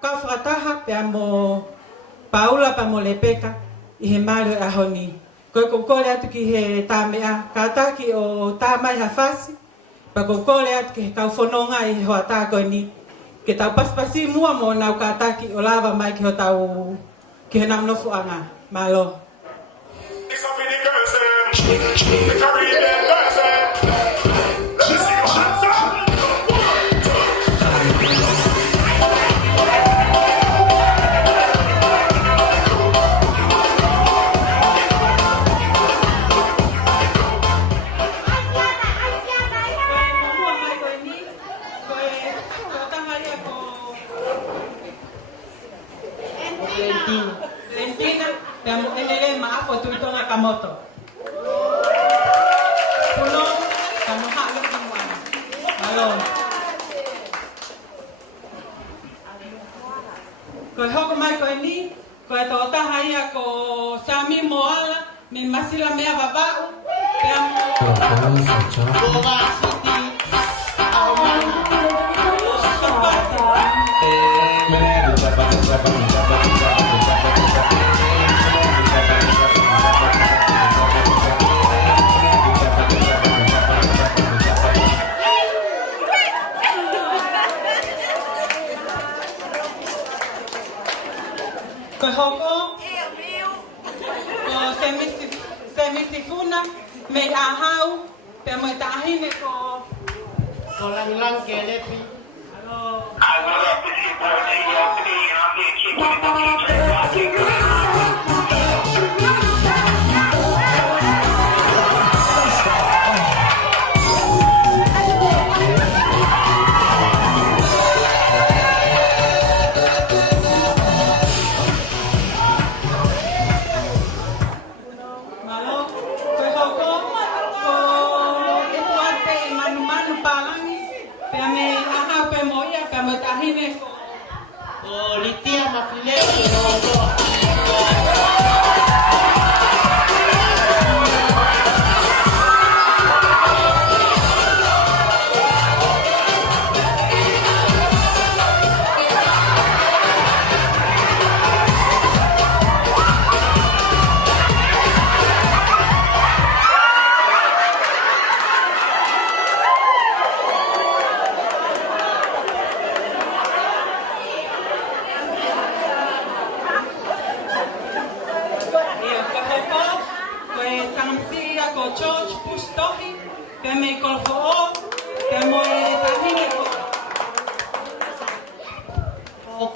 kawhakataha pia mo Paula Lepeka I he maru e ahoni. Koe kukore atu ki he tā mea kātaki o tā mai hawhasi. Pa kukore atu ki he kauwhanonga I he hoa tā koe ni. Ke tau paspasi mua mo nau kātaki o lava mai ki ho tau ki he namnofu anga. Malo. Tonga Puno kamu hak semua. Halo. Ko hoko mai ko ni, ko to ta haia ko sami moala, min masila mea babau. Semisifuna me ahau pe mo tahine ko lang ke lepi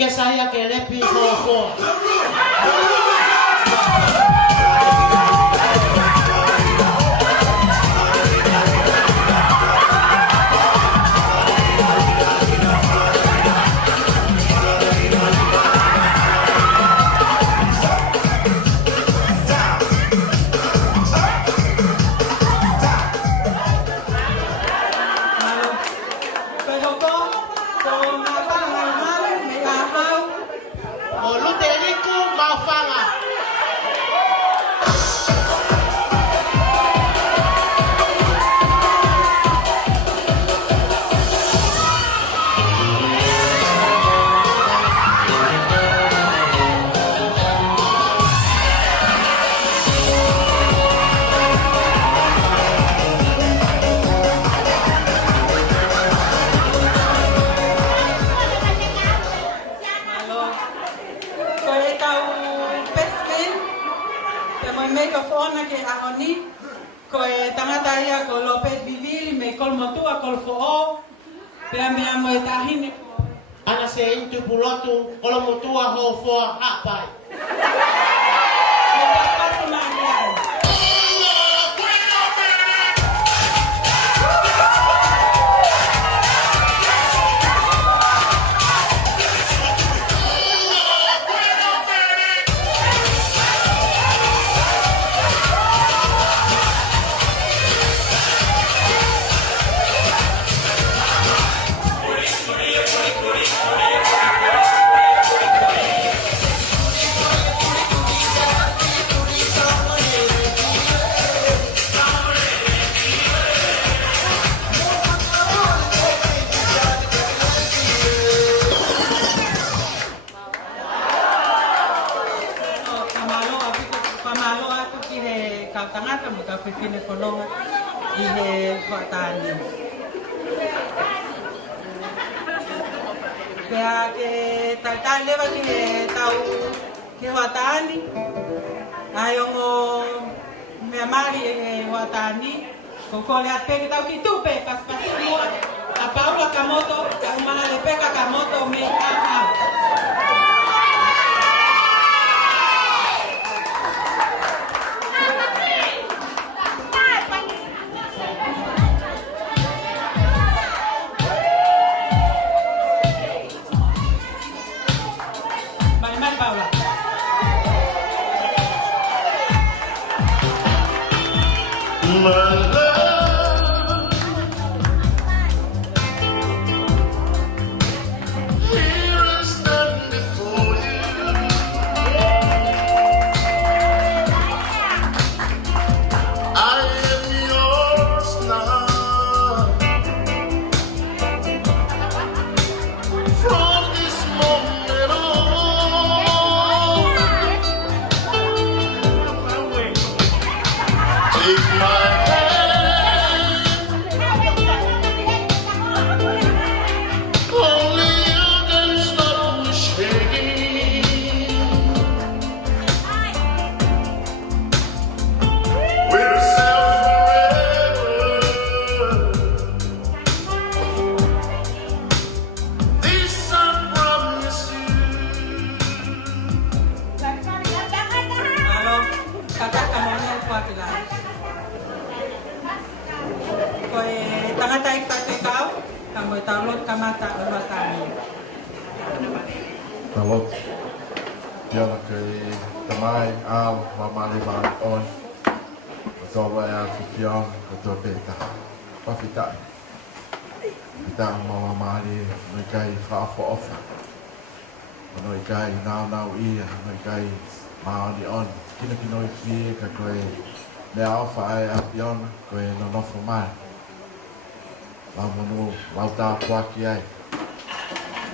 que saya que le piso ana se intu pulotu kalau mutua ho fo apai tangata mo ka pipine kononga i he whatani. Kaya ke taitai lewa ki he tau ke whatani. Ayong mea mari e whatani. Kokole a peke tau ki tupe paspasi mua. A Paula Kamoto, a Paula Lepeka Kamoto me aha. Mai Paula. Talot, tiada ke tamai al mamali mal on, atau ya fikian atau peta, apa fita, kita mamali mereka ifafo ofa, mereka nau iya, mereka mal di on, kini ifi kakoi le alfa ai apion koi no formal, lamu lauta puaki ai.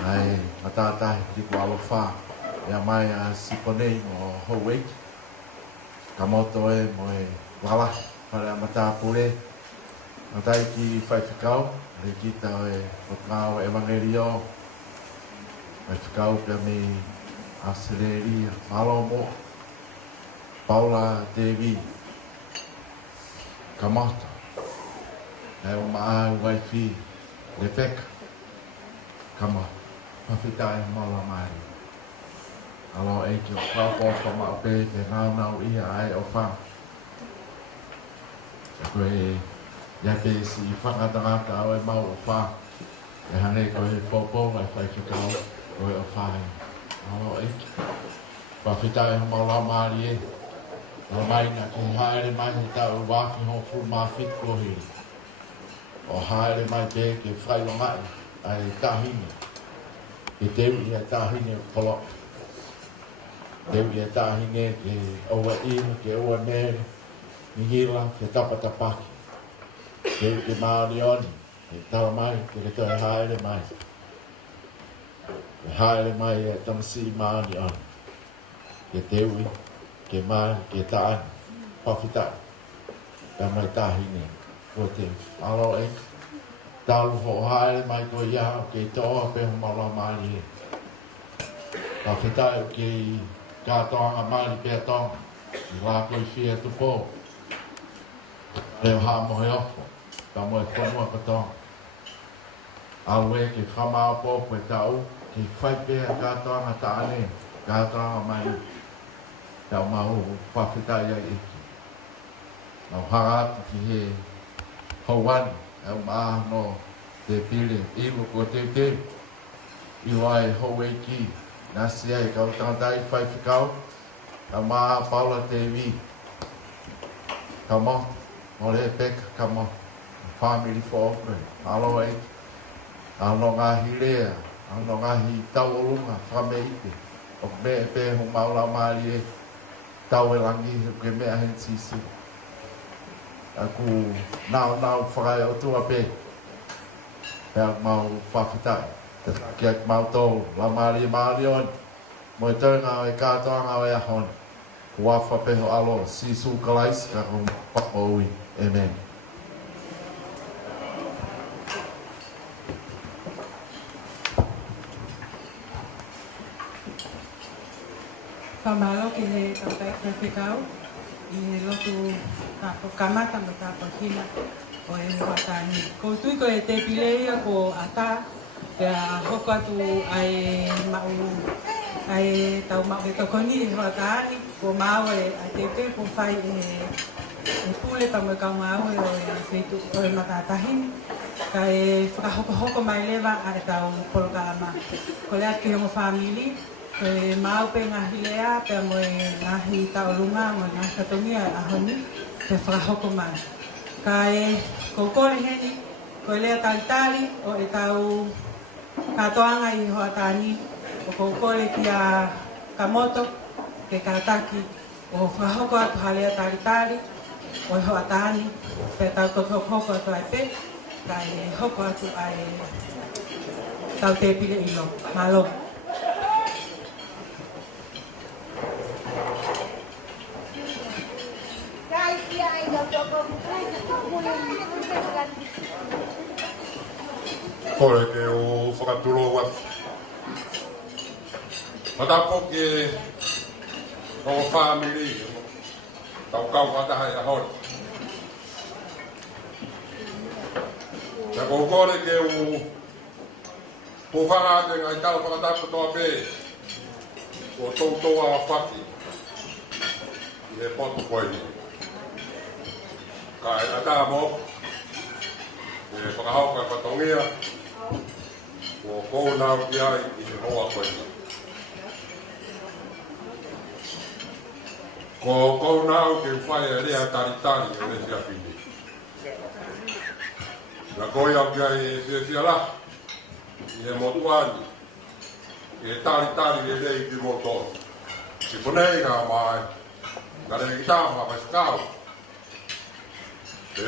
Ai matatai Liku'alofa ya mai a siponei mo Hawaii Kamoto e mo e wala para Tongatapu e matai ki fai fikau le kita e o evangelio fai fikau pe me aseleri malomo Paula Lepeka Kamoto e o maa Lepeka Kamoto Pafitai mala mai. Alo e ki o kapo whama ope te nau ia ai o wha. Koe ia ke si whakatangata au e mau o wha. E hane koe popo mai whai whikau koe o whai. Alo e ki. Pafitai mala mai e. Alo mai na ki haere mai he tau wafi ho fu ma fit kohi. O haere mai ke whai o mai ai tahini. Ke teu ia tahine kolo. Teu ia tahine ke owa inu, ke owa nere, ni hila, ke tapatapaki. Teu ke maorioni, ke tawa mai, ke toi haere mai. Ke haere mai e tamasi maorioni. Ke teu i, ke mai, ke taan, pafitai. Ka mai tahine, ko teu. Alo e. Talu ho haere mai ko ia ke toa pe ho mala mai e. Ka whitai ke kātoanga mai pe tonga. I la koi fia tupo. Leo ha mohe ofo. Ka moe whanua ka tonga. Aue ke whamao popo e tau. Ke whai pe a kātoanga taane. Kātoanga mai. Tau mahu whawhitai ai eki. Nau haratu ki he hauani. Au maa no te pile iwo ko te iwai hoi ki nasi ai kau tangatai whai whikau ka maa Paula TV Kamoto Paula Lepeka Kamoto family for alo ai alo ngahi lea alo ngahi tau olunga whame ite o me pe ho maula mali e tau e langi ke mea hen sisi aku nau whakai o tua pe. Pea mau whawhitai. Kia mau tō, la mari on. Mo e tau ngā e kātoa ngā e ahon. Wafa peho alo sisu kalais kakong pakowi. Amen. Pamalo ki he tapai kau I he lotu tapo kamata me tapo kina o e watani. Ko tui ko e te pileia ko ata pea hoko atu ai mau ai tau mau ke tokoni e watani ko mau e ai te ko fai e pule pa me kau mau e o e feitu o e matatahini ka e whakahoko mai lewa a e tau poloka ama. Ko lea ki hongo family e mau pe ngahi lea pe mo e ngahi taurunga mo ngahi katongia a honi pe whakahoko mai. Ka e koukore heni ko lea talitali o e tau katoanga I hoatani o koukore ki a Kamoto ke kataki o whakahoko atu halea talitali o e hoatani pe tau hoko atu ai pe ka e hoko atu ai tau te pile ilo. Malo. Kore ke o whakaturo wat. Matapo ke o family tau kau whatahai a hon. Ka kore ke o whangate ngai tala whakatapo toa pe o tautoa a whaki I he poto koini. Ka e ata mo e whakahauka patongia o kounau ki ai I he hoa koini. Ko kounau ke whai e rea taritari e rea whini. Na koi au ki ai e sia la I he motuani I he taritari e rea I ki motori. Si ponei ngā mai ka rea ki tāma pa skau. Ke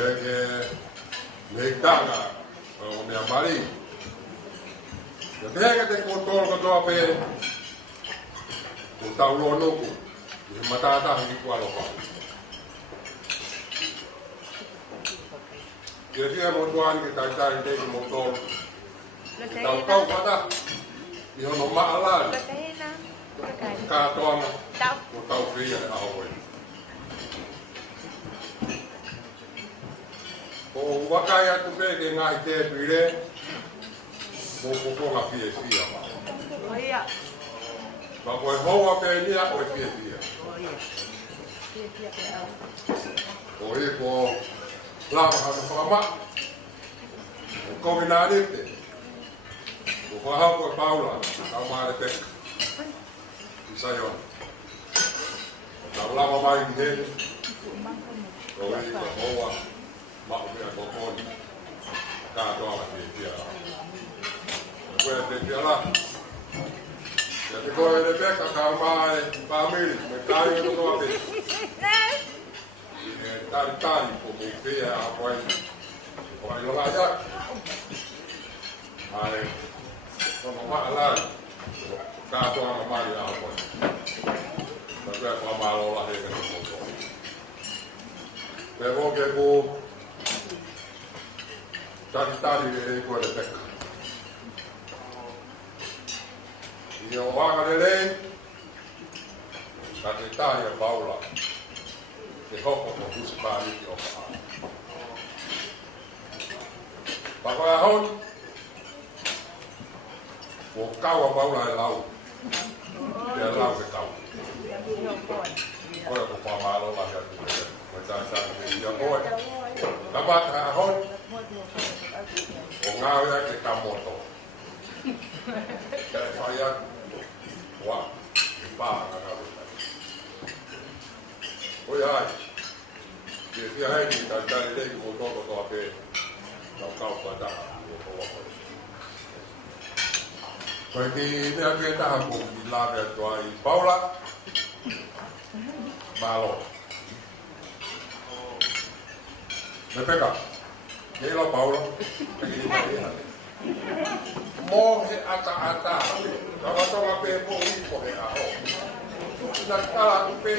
me tanga o me amari. Ya tega te kontoro ko toa pe o tau lo nuku I matata I Liku'alofa. Ke fia mo tuani ke tai te ki montoro. Tau kau pata I hono maalari. Ka toanga o tau fia e ahoi. O wakai atu pe ke ngai te pire mo kokonga fie fia ma. Oia. Ma koe hoa pe nia o fie fia. Oia. Fie fia pe au. O e ko lava hana whakama. O komi nā rite. O whahau koe Paula, Paula Lepeka. I Saion. Tau lava mai ki hene. O e ko hoa. Mako mea kokoni. Kātoa te fia la. Koe te fia la. Ia te koe Lepeka ka mai family. Me kāi o toa te. I tari ko me fia a koe. O ai lola ia. Ai. Kono maa lai. Kātoa ma mai a koe. Ta koe koa maa lola heke te koto. Te voke ko Tari e koe Lepeka. I o waka lele, ka te tahi a Paula, te hoko ko kusi pāriki o ka ana. Pako e hon, o kau a Paula e lau, te lau ke kau. Koe ko whamalo la hea tu te, koe tātana me ia koe. Napata a hon, o ngāwea ke Kamoto. Kei whai atu. Wa, e pāna ngāwea. Oi ai. Ke fia hei ni tari reiki mo toto toa pe. Tau kau pataha o koa koe. Koe ki mea ke taha ko ki lāne atua I Paula. Malo. Lepeka. Keila Paula. Mo he ata. Tawa tonga pe mo I ko he aho. Ina kala tu pe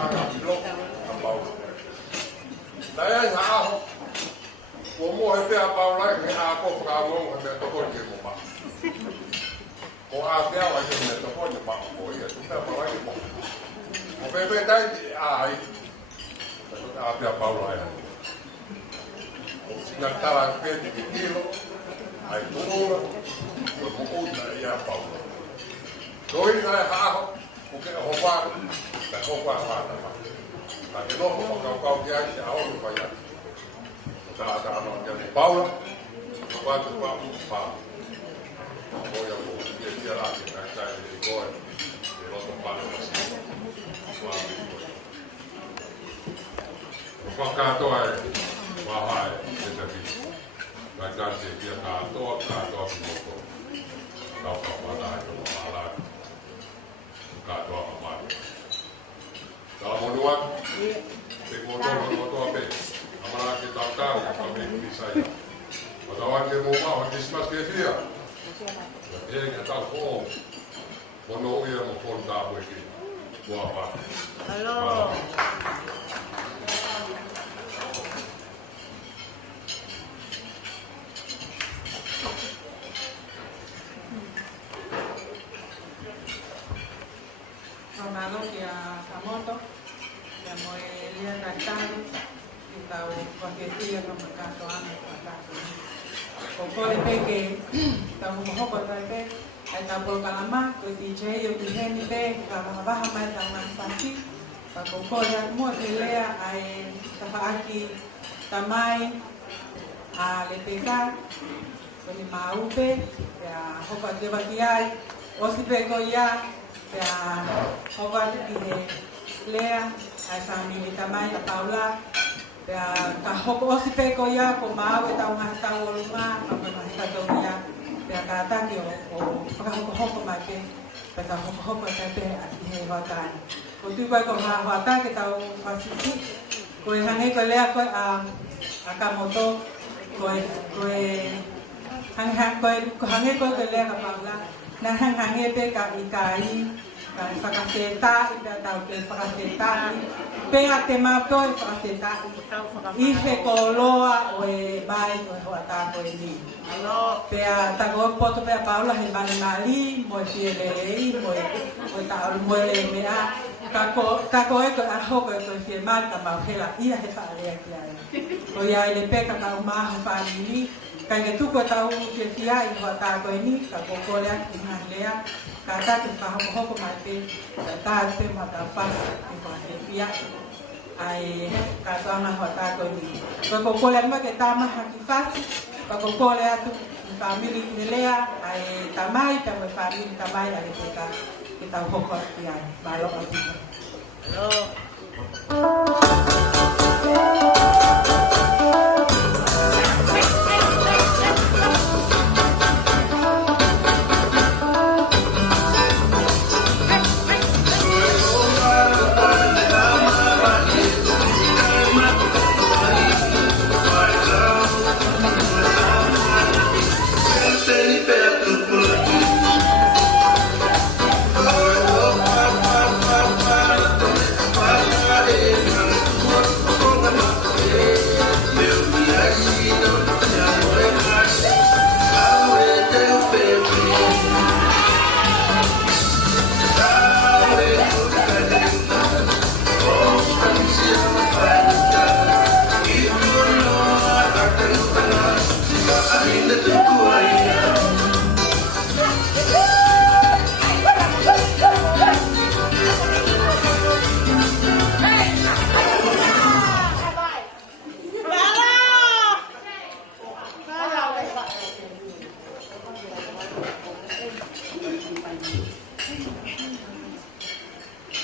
hanga pilo a Paula. Nai ai ha'aho. Kua mua he pēha Paula he a ko whakaongongo he mea tokoni ke mo ma. Ko a pēha wai ke mea tokoni ma ko ia. Tu pēha Paula ke mo. Ko pepe tai a ai. A pēha Paula ai. Ko singa tala pēti ki kilo. Ai tūra. Ko mo uta ia Paula. Doi nai ha'aho. Ko ke a hofaru. Ta hofaru hata ma. Ta ke noho whakau ki ai te aonu whai ati. Tātā no kia Paula, whātu whātu whā. Moia mo kia rā ki kai kai e koe, e roto whātu whasi. Whātu koe. Whakātoa e whāhae e te whitu. Kai kai te kia kātoa ki moko. Kau whātai ko whālai. Kātoa whāmai. Tā monua, te kotoa pe. Amara ke tātau, ka me kurisai. O tawa ke mo ma, o Christmas ke fia. E ke tau ko, kono uia mo Tongatapu e ki. Kua pa. Hello. Ronaldo kia Kamoto, kia moe lia kaitari. Tau waketia no makato ana makato. Ko kore peke tau mohopo tai pe ai tau pol kalama ko DJ yo biheni pe ka baha mai tau na fasi. Pa ko kore mo te lea ai tafaaki tamai a Lepeka ko ni maupe ya hopa te batiai osi pe ko ya ya hopa te lea ai family tamai ta Paula. Ka hoko osi pe ko ia ko mau e tau ngā tau o lunga ka mai ka tau ia pea ka ataki o whakahoko mai ke pe tau hoko tai pe ati he watai ko tui koe ko haa watai ke tau whasisi ko e hange ko lea koe a Kamoto ko e hange koe ke lea ka Paula na hange pe ka ikai ka whakasetai pe tau ke whakasetai pe a te mātou e whakasetai I he ko loa o e mai o e hoa tāko e ni. Pea tako poto pea Paula he mani mali, mo e fie lelei, mo e taoru mo e le mea. Tako e ko arhoko e ko e fie mali ka mau hela ia he whaalea ki ai. Ko ia e le peka tau maha whaamini, kai ke tuko tau fie fia I hoa tāko e ni, ka kokolea ki ngahi lea. Ka tāke whahoko mai pe, ka tāke pe mata whasi I hoa he fia. Ai katoa na hota ko ni ko kole ma ke tama haki fasi ko kole atu family ni lea ai tamai ta mo family tamai ai ka kita hoko ya malo atu hello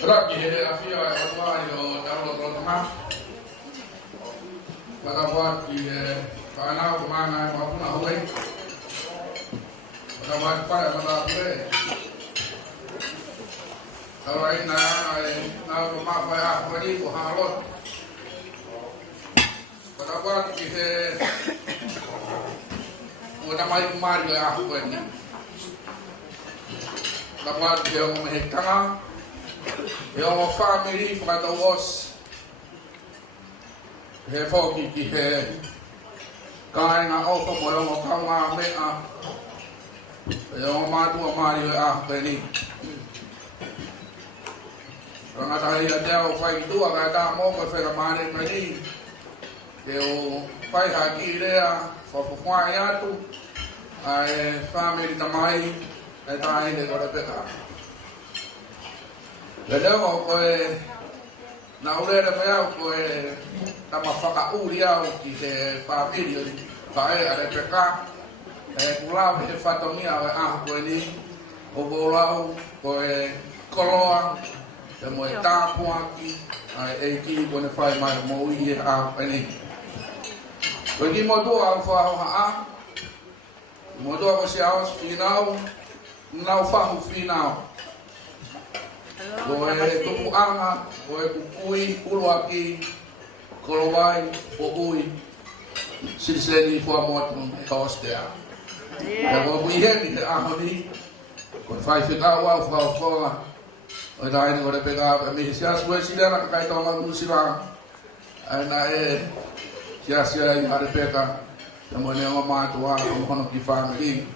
Raki he afia e whai o taro rotaha. Whakawaki e whanau ko mana e whapuna hoi. Whakawaki pare matapue. Taura ina e nau ko mawhai a hoi ko halot. Whakawaki he o namai kumari e a hoi ni. Whakawaki he o mehe kanga. E o family whakatau os. He whoki ki he kāinga oka mo e o kaunga mea. E o mātua māri o e ahpeni. Rangata hei a teo whai ki tua kai tā mōka wheka māre meni. Ke o whai haki rea whapukwai atu. Ai family tamai. E tā hei kore peka. Le leo koe na urere me au koe tama whakauri au ki te family kae are peka e kulau he whatongia au e ahu koe ni o kolau koe koloa te moe tāpuaki ai e ki kone whai mai mo ui e ahu koe ni koe ni motua au whahu haa motua ko si au whinau nau whahu whinau koe tuku anga, koe kukui, uluaki, kolowai, po'ui, siliseni fua motu e hostea. Ja koe kui heni he ahoni, koe whai whikau au whauwhoa, koe taini koe peka e mihi siasu e silena ka kai tonga musira, aina e siasia i hare peka, ja moe neo mātua o hono ki family.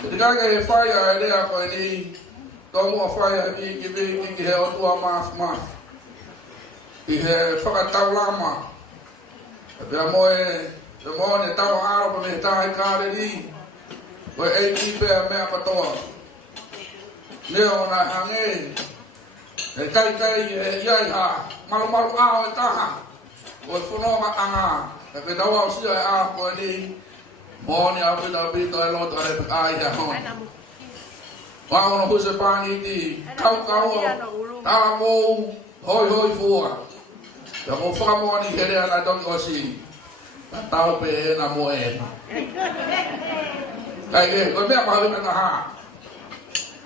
Te kake he whai a rea koe ni, Tomu a whai ki viki ki he otua maaf. Ki he whakatau lama. E pia moe ne tau aro pa me tahi kāre ni. Koe ei ki pia mea patoa. Leo na hange. E kai e iai ha. Malu ao e taha. Koe whunonga anga. E pe tau au sia e a koe ni. Moni au pita pito e loto are pe ai hea hon. Wao no huse pani ti kau tawa mou hoi fua. Ya mo whakamoni here ana tongi osi. Na tau pe na mo ena. Kai koe mea mahawina na ha.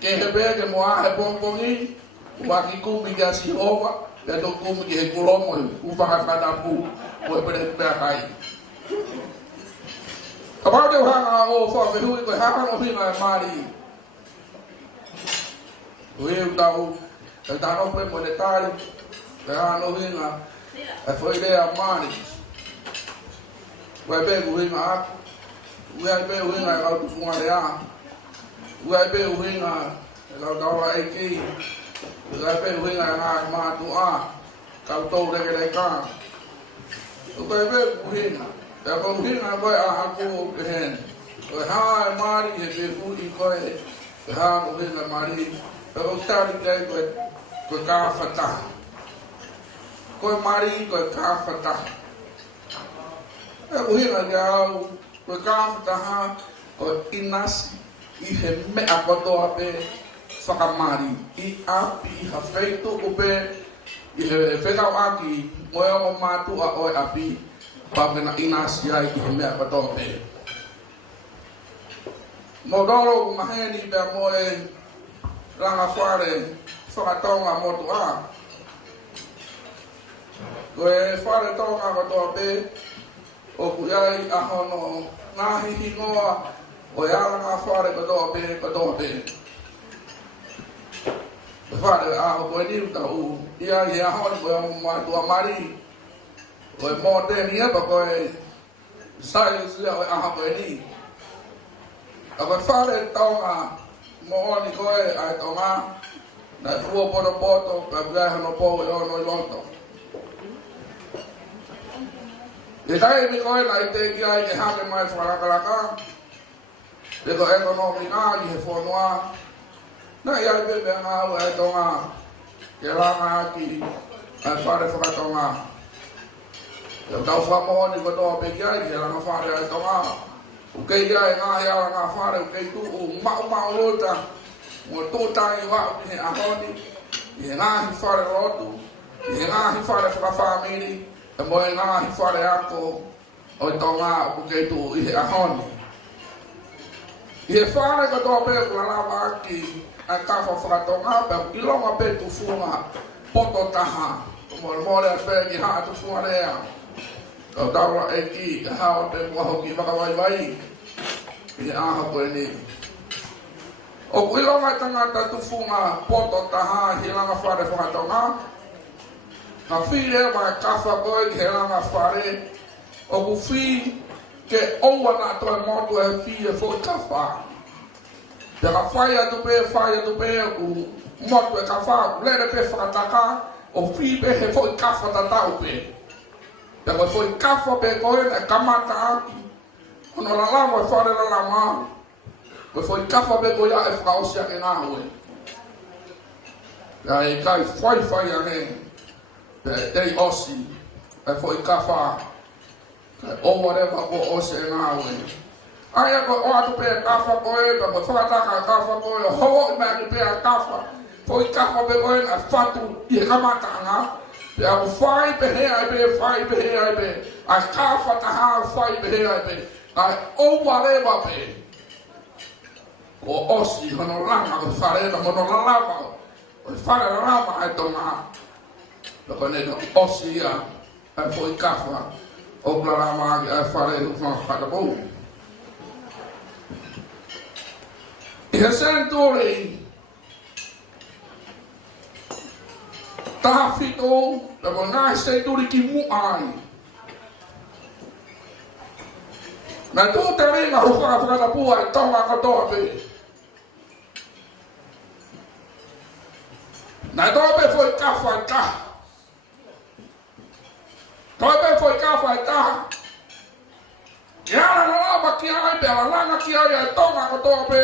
Ke he pe ke moa he pongpongi. Waki kumi ki asi hova. Ke to kumi ki he kulomo. Tongatapu. Koe pere pea kai. Kapau te uhanga o wha me hui koe haka no hinga e mari. Ue utau, e tano pe mo le tari, e ano hinga, e foi lea mani. Ue pe uhinga aku, ue ai pe uhinga e kau tufunga lea. Ue ai pe uhinga e kau taura eiki. Ue ai pe uhinga e ngā mātu a, kau tau leke le kā. Ue ai pe uhinga, e kau uhinga koe a haku ke hen. Koe haa e mari e pe hui koe, e haa uhinga mari. Pero tari kai koe ka whataha. Koe mari koe ka whataha. E uhinga ki au, koe ka whataha, koe inasi i he mea kotoa pe whakamari. I api, i ha wheitu upe, i he whekau aki, moe o mātua oe api, pāpena inasi ai i he mea kotoa pe. Mo dolo maheni pe moe, Ranga whare, whakatonga motu a. Koe whare tonga katoa pe, o kuiai ahono ngahi hingoa, o iaranga whare katoa pe. Whare aho koe niuta u, iai ahono koe o matua mari. Koe mō tēni epa koe, sai sia koe aho koe ni. A koe whare tonga, mo ni koe ai tonga na fua poto ka bia no po e ono loto e dai mi koe na te ki ai te hake mai fora kalaka de ko economica ni he fonua na ia be be nga ai tonga ke la nga ki ai fare fora tonga e tau fa mo ni ko to be ki ai ke la nga fare ai tonga Ukei ia ngā hea ngā whare, ukei tu o mau rota, mo tōtai wau ki he ahoni, i he ngāhi whare rotu, i he ngāhi whare whakawhamiri, e mo e ngāhi whare ako, o i tō ngā ukei tu i he ahoni. I he whare ka tō pe kula lawa aki, a kawha whakatonga, pe i longa pe tu whunga, poto taha, mo le mōre a pe ki haa tu whunga rea. Kau taura e ki, ka hawa pe mua hoki whakawai wai, i he aha koe ni. O kuilonga tangata tufunga poto taha hilanga whare whangatonga. Ka whire mai kawha koe ki helanga whare. O ku whi ke oua na toi motu e whi e fo kawha. Te ka whai atu pe ku motu e kawha. Lere pe whakataka o whi pe he fo kawha tatau pe. Te koe fo kawha pe koe na kamata aki. Ono la lama e whare la lama. Koe fo kawha pe koe a e whakaosia ke ngā hoe. Ka e kai whai ane. Dei osi, e fo kawha. O whatever ko ose ngā hoe. Ai ko o atu pe kawha koe, pa ko whakataka kawha koe, ho i mea ki pe a kawha. Fo kawha pe koe na whatu i he kamata ngā. Pe a ko whai pe hea i pe, a kawha taha whai pe hea i pe. Ai o whatever pe. Ko osi, hono langa, ko whareba, hono lalama. Ko whare lalama ai tonga. Lako ne no osi ia, ai fo i kawha. O lalama ai whare hufanga whakapou. I he sentore taha whito, lako nā sentore ki mu ai. Nā tū te ringa hufanga Tongatapu ai Tonga katoa pe. Nā toa pe fo i kawha i taha. Toa pe fo i kawha i taha. Ki ara na lama ki ai pe ala langa ki ai ai Tonga katoa pe.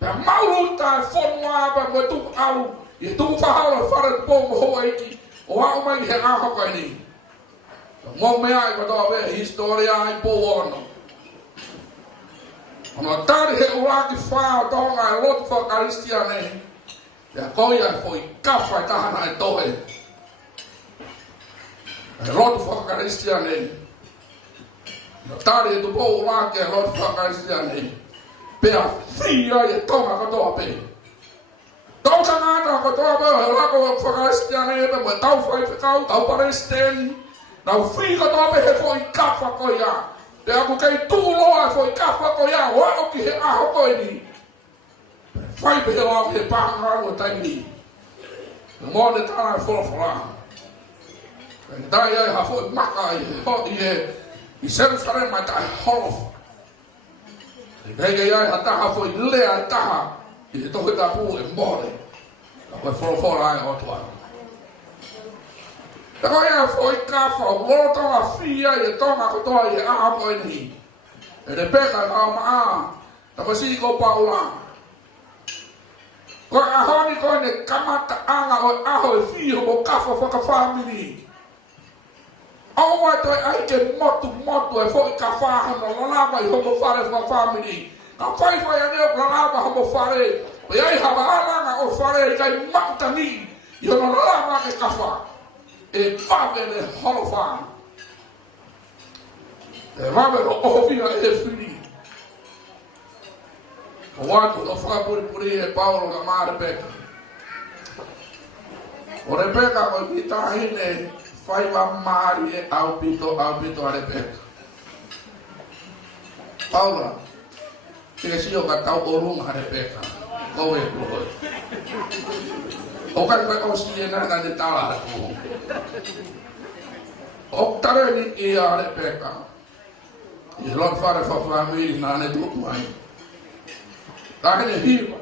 Pe maurunta e whonua pe mo tuku au. I tuku whahaura whare po mo hoa iki. O au mai he ahoko ai ni. Moimoi ai katoa pe historia ai po ono. Ono tari he uraki whao Tonga e lotu whakaristia ne. Ia koi ai fo i kawha i tahana e tohe. E lotu whakaristia ne. Ia tari e tupo uraki e lotu whakaristia ne. Pea whia i e Tonga katoa pe. Tonga ngata katoa pe he lako whakaristia ne. Pe mo e tau whai whikau, tau paresteni. Nau whi katoa pe he fo i kawha koi a. Te aku kei tūloa fo i kawha koi a. Wao ki he aho koi ni. Whai pe he wao he pāngara o taimi. Mō ne tāna e wholawhala. Dai ai ha fo i maka i he ho i he. I seru whare mai tai holofa. Hege ai ha taha fo i lea i taha. I he Tongatapu e mōre. A koe wholawhala ai o tua. Te koe ai fo i kawha o lotonga whia i e Tonga kotoa i e aha koe ni. E Lepeka au maa. Tamasi ko Paula. Ko ahoni ko ne kamata anga o aho e fiho mo kawha whaka whamiri. Aua toi ai ke motu e fo i ka whahana lalama i homo whare whaka whamiri. Ka whaiwhai ane o lalama homo whare. O iai hawa alanga o whare i kai mautani i homo lalama ke kawha. E whawe ne holo wha. E wawe no ohowina e whiri. O watu no whakapuripuri e Paula Lepeka. O Lepeka o i tahine whaiwa maari e au pito a Lepeka. Paula, kaya siyo ka tau o runga Lepeka. Kowe kuhoi. O kai kai o siye na ni tala ku. O tare ni i a Lepeka. I lor whare whawhamiri na ne tuku ai. Tahine hiwa.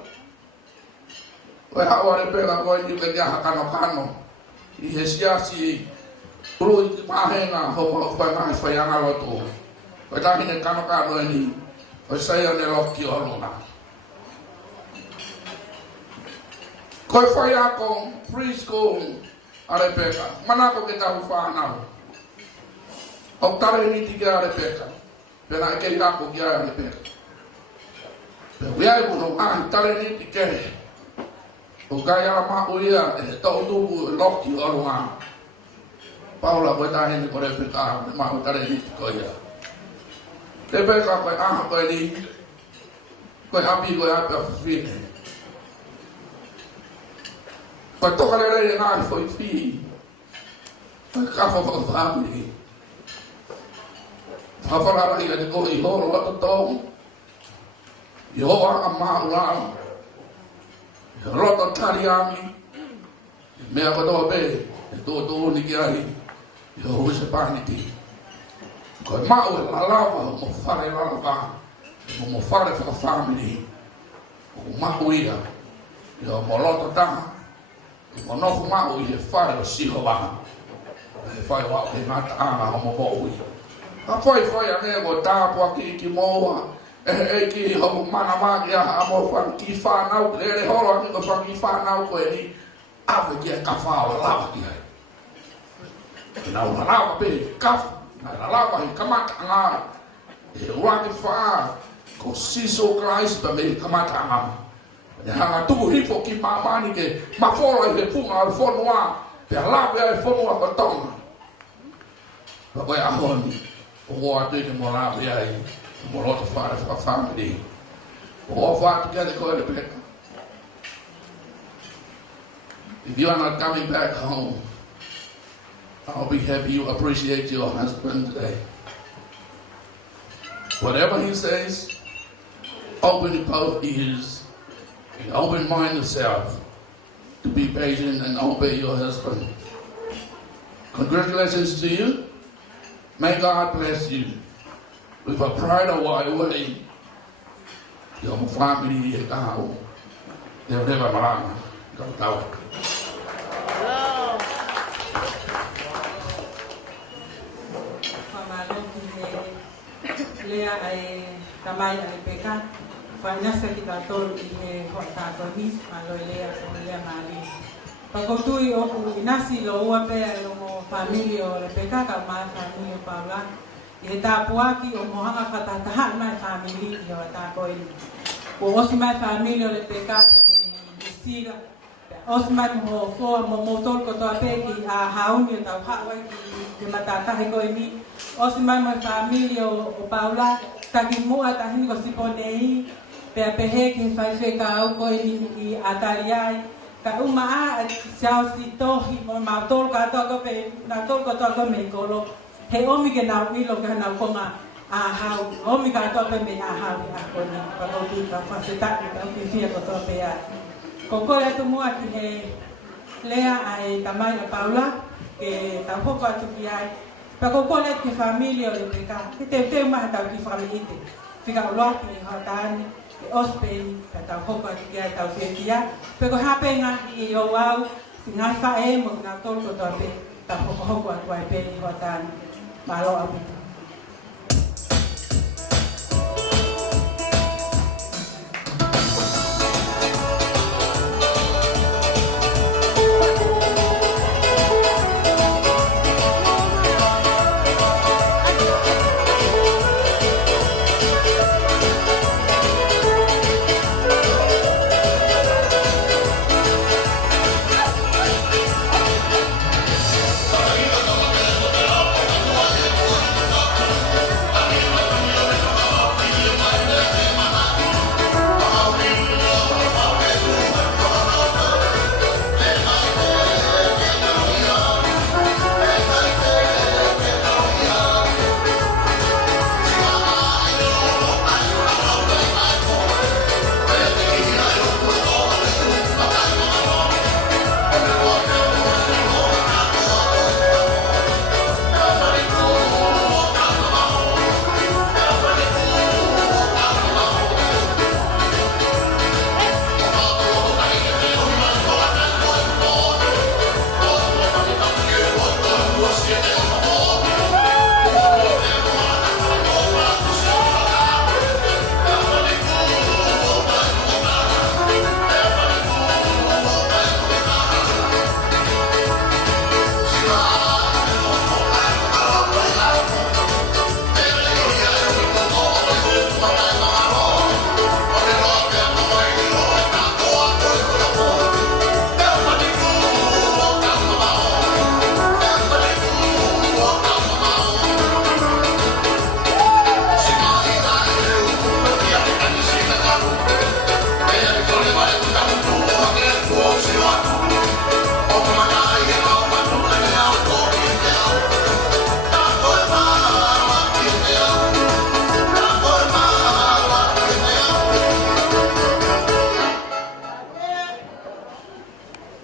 Koe hawa Lepeka koe ni ke jaha kano. I he siasi uru i pahenga homo whangai whaianga lotu. Koe tahine kano e ni. Koe saia ne loki o runga. Koe whai ako preschool a Lepeka. Manako ke tahu whanau. O tare ni tiki a Lepeka. Pena e kei ako ki a Lepeka. Pe wiai muno ahi tare ni tike. O kai ala maku ia e tau tuku e loki o runga. Paula koe tahini ko Lepeka e mahu tare ni tiko ia. Lepeka koe aha koe ni. Koe api koe api a whine. Koe toka le rei ngāi fo i whi. Koe kawha whakawhamiri. Whawharara ia te koe i horo ato tō. I hoa a mahu rao. Roto Tariami, Meagodo Bay, and Dodo Nigai, your Husapanity. Because Mao, Lava, Mofare Lava, Mofare for the family, Makuia, your Moloto Da, Monofu Mau, your father, Sihova, if I walk in that Anna, Homoboi. A foi a nego tapo aqui que moa que o manamagia a mo que fa na o ele rolo aqui com que fa na o ele ave que cafala lava aqui na o lava bem caf na lava e camata nga e o aqui fa com siso Christ também camata nga e hanga tu rifo que mamani que ma fora e funga fonua per lava e fonua com Tonga vai a honi o ate de morar aí, morar fora para a família. O fato que ele corre back. If you are not coming back home, I'll be happy you appreciate your husband today. Whatever he says, open both ears and open mind yourself to be patient and obey your husband. Congratulations to you. May God bless you with a brighter way. Your family is now. They'll never marry. Don't doubt. Lea ai Paula Lepeka, Fanyasa kita tol ihe hota kami malo lea lea mali. Pagkutui o inasi lo ua pe lo familia Lepeka ka ma familia Paula. Ihe tapuaki o mohanga fatataha na familia iyo tako ini. O osma familia Lepeka me disira. Osma mo fo mo motor ko to pe ki a hauni ta ha wai ki matata he ko ini. Osma mo familia o Paula kakimua tahin ko siponei pe pehe ki fai fe ka au ko ini atariai. Ka uma a sao si tohi mo mautol ka to ko pe na tol ko to ko me kolo he omi ke na wi lo ka na ko nga a hau omi ka to pe me a hau a ko ni pa ko ti ka fa se ta ka fi fi ko to pe a ko ko le tu mo a ki he lea ai tamai a Paula ke ta ho ko tu ki ai pa ko ko le ki familia le pe ka ke te ma ta ki familia te fica lo ki ha tani ospeni kata hopa kia tau fikia peko hapenga I o wau singa fa e mo na tol ko to pe ta hopo atwa pe hotan malo abu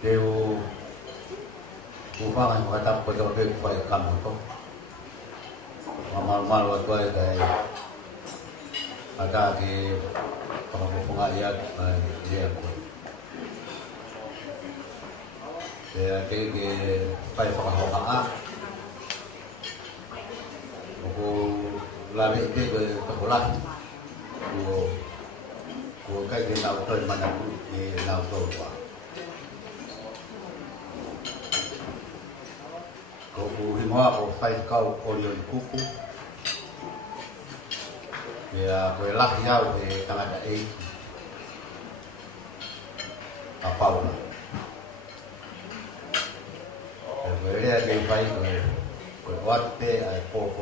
Teu upang Tongatapu ko Tonga Lepeka Kamoto. Mamal-mal wa tuai kai ada ke pengayat dia ko. Dia ke pai pakahoka. Ko labe de ko sekolah. Ko kai ke nau toi mana ni nau toi wa. Ko himoa ko fai kau orion kuku. Ya ko lah yau Tangata a Paula. Ko rea ke fai ko wate ai po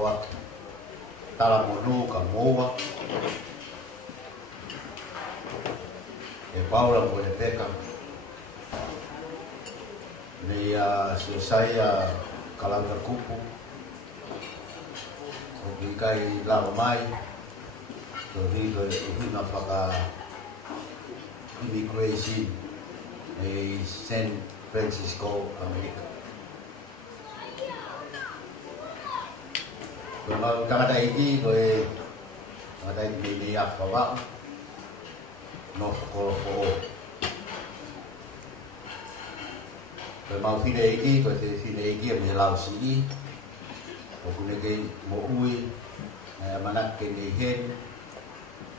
tala monu ka moa. Paula Lepeka ni saya kalanga kupu o kai lava mai to hina paka immigration e San Francisco, America. Kalau Tangata ini koi ada ini apa pak? North Carolina. Mau phi đề kia có thể phi đề kia mình lao sĩ một cái mũ ui mà đặt cái này hết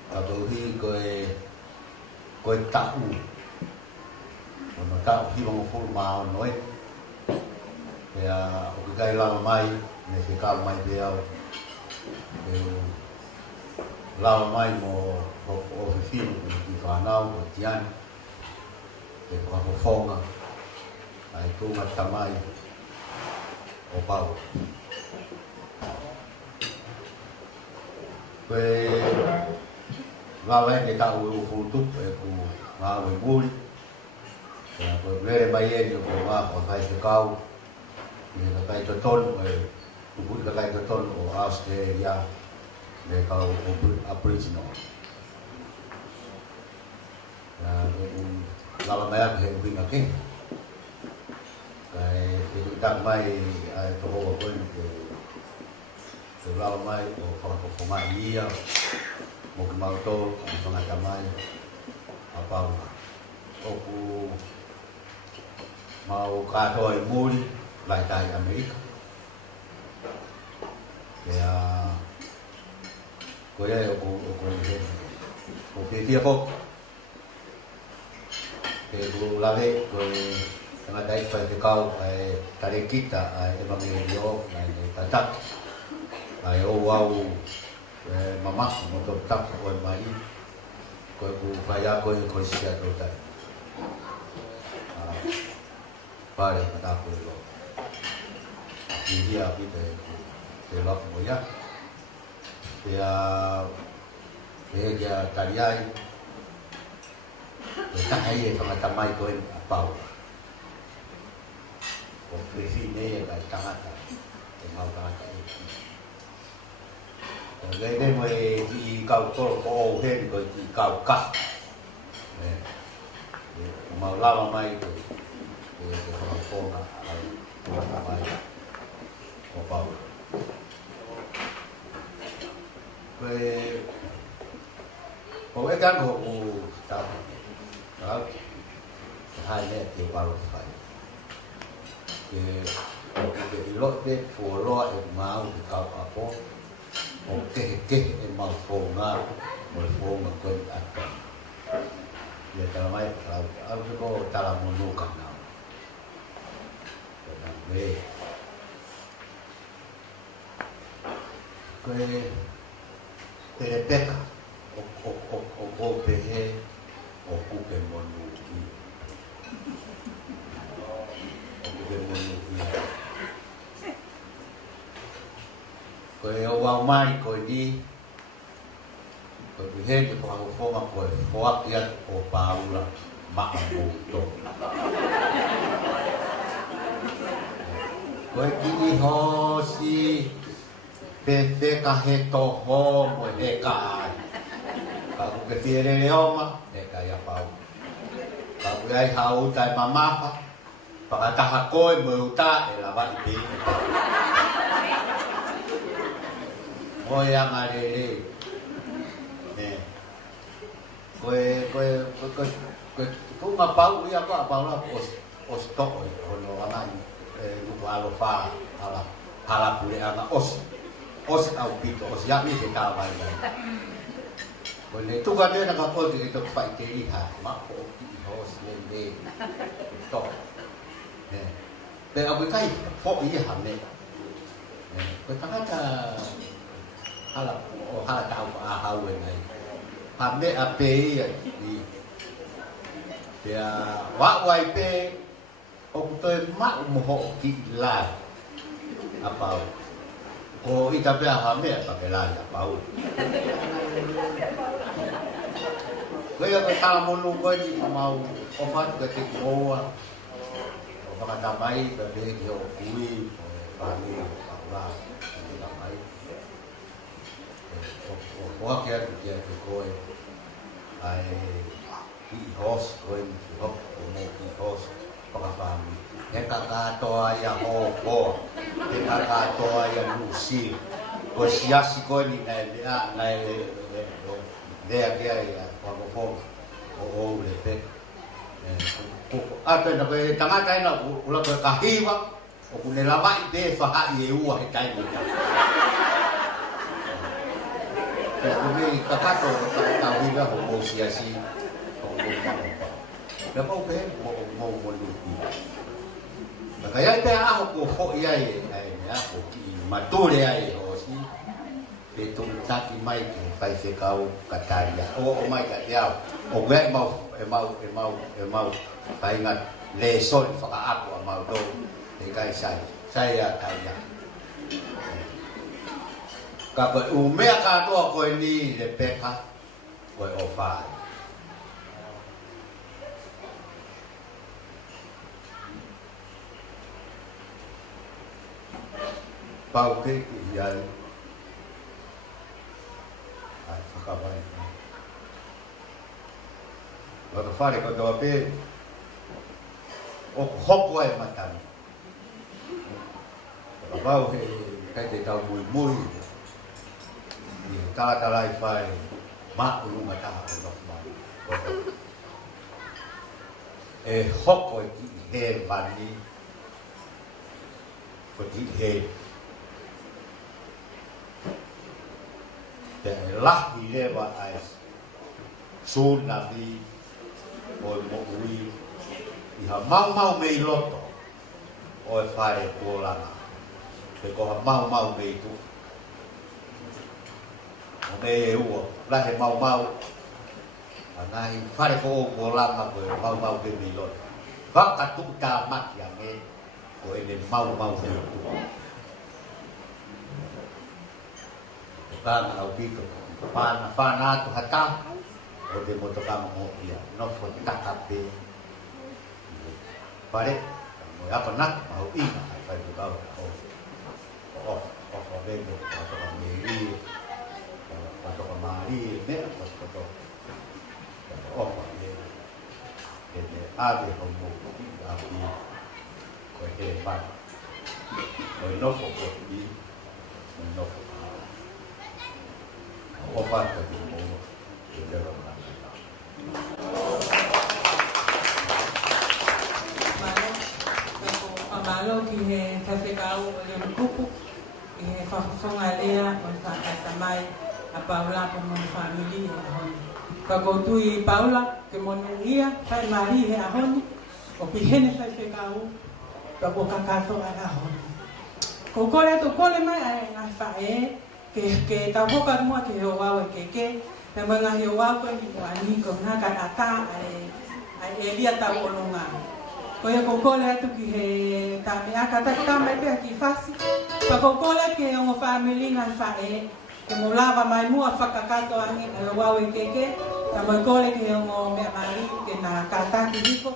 và đôi khi coi tạo mà tạo khi bằng một phút màu nói thì cái cây lao mai này thì cao mai đều lao mai một phim thì phải nào một gian để có một phong ai tu matamai o pau pe vai que tá o fruto ku ma o buli ya ko vere mai e ko ma ko vai se kau ni ka kai to ton o buli ka kai to ton o Australia le kau o aboriginal ya la mai a he bin aqui cái chúng ta mai tổ hợp với từ lâu mai của mai nhiều một cái màu tô trong ngày mai ở bao ô màu cà thôi mua đi lại tại America thì cuối đây của phía kia không thì của la về rồi Tengah dari pada kau tarik kita emang yo tatak wow mama motor tak kau mai kau upaya kau siap tu tak pada pada aku lo dia kita lok moya dia tariai tak ayah sama tamai kau apa o prefine ka Tangata e mau Tangata e le mo i kau ko o hen ko i kau ka mau lava mai ko ko na mai o pau ko e kan ko ta hai le ti pau fai que lote foro e mau de kau apo o ke e mau fonga mo fonga ko ata ya tala mai au ko tala monu kana ve que te Lepeka o pehe o kuke monu ki Koe o wau mai koe di koe pihe ke whakawhonga koe whakiat o Paula Lepeka koe ki hosi te ka he toho mo he ka ai ka kuke whiere leoma he ka ia Paula ka kuke ai hau tai mamapa Pakatahakoi meuta e lawa i pe. Moi anga lele. Koe mapau ia ko apaula os toko ono anai Liku'alofa hala pule anga os au pito os yami te tawai. Koe tu ka dena ka ko te pai te iha ma ko os le to. Pe au kai fo iha me. Koe tangata hala tau a hau nai. Hame a pe ia i te wa wai pe o toi ma mo ki la a pau o i ta pe a hame a pe la a pau ko ia ko ta mo lu ko ni mau o fa ke te ko o fa ta mai pe pe ki o kui pa ni pa la mai o ke ke ko ai i hos koin ho mo i hos para fami e ka toa ia ho e ka toa ia lusi ko siasi koin na de aqui ia para fo o le pe ata na pe tangata ina ula pe kahiwa o kune lava i te fa ha i ua he tai ni kami kakato tawiga ho siasi na pau pe mo lupi kaya te a ko fo ia ai ya ko ki matore ai o si pe tu taki mai ke fai se kau kataria o mai ka dia o ge mau fai ngat le sol fa aku mau do te kai sai ya tai ya ka ko u me ka to ko ni le peka ko o fa pau pe ia ai whakawai waka whare ko toa pe o hoko e matani wau he kai te tau Moimoi i tātarai whai ma'urunga taha o nofu mai e hoko e ki he vani ko ki he te lahi lewa ai tsunami o mo ui i ha mau mei loto o e whare kōlanga te koha mau mei tu o me e ua lahe mau anai whare kōlanga ko e mau ke mei loto whakatu tā maki a me ko e ne mau mei tu Kana au biko pana tu hata o de motokama mo ia no fo takape pare mo ya pana mau ina ai pai ko o vendo o mari ne o ne ave como api ko e pa o no fo ko i no fo o parte di nuovo che devo Malo ki he whawhekau o le kupu i he whawhonga lea o whakatamai a Paula ko mon family e ahoni. Ka koutui Paula ke monungia whai mari he ahoni o pihene whawhekau ka ko kakato a ahoni. Ko kore tu kore mai ai ngai whae ke tau hoka mua ke heo wau e ke te mga heo wau ko ni wani ko nga ka ata ai elia tau olonga ko ia ko kole atu ki he tame aka ta mai pe ki fasi pa ko kole ke o family nga fae ke mo lava mai mua whakakato angi heo wau e ke ta mo kole ke o me mari ke na kata ki hiko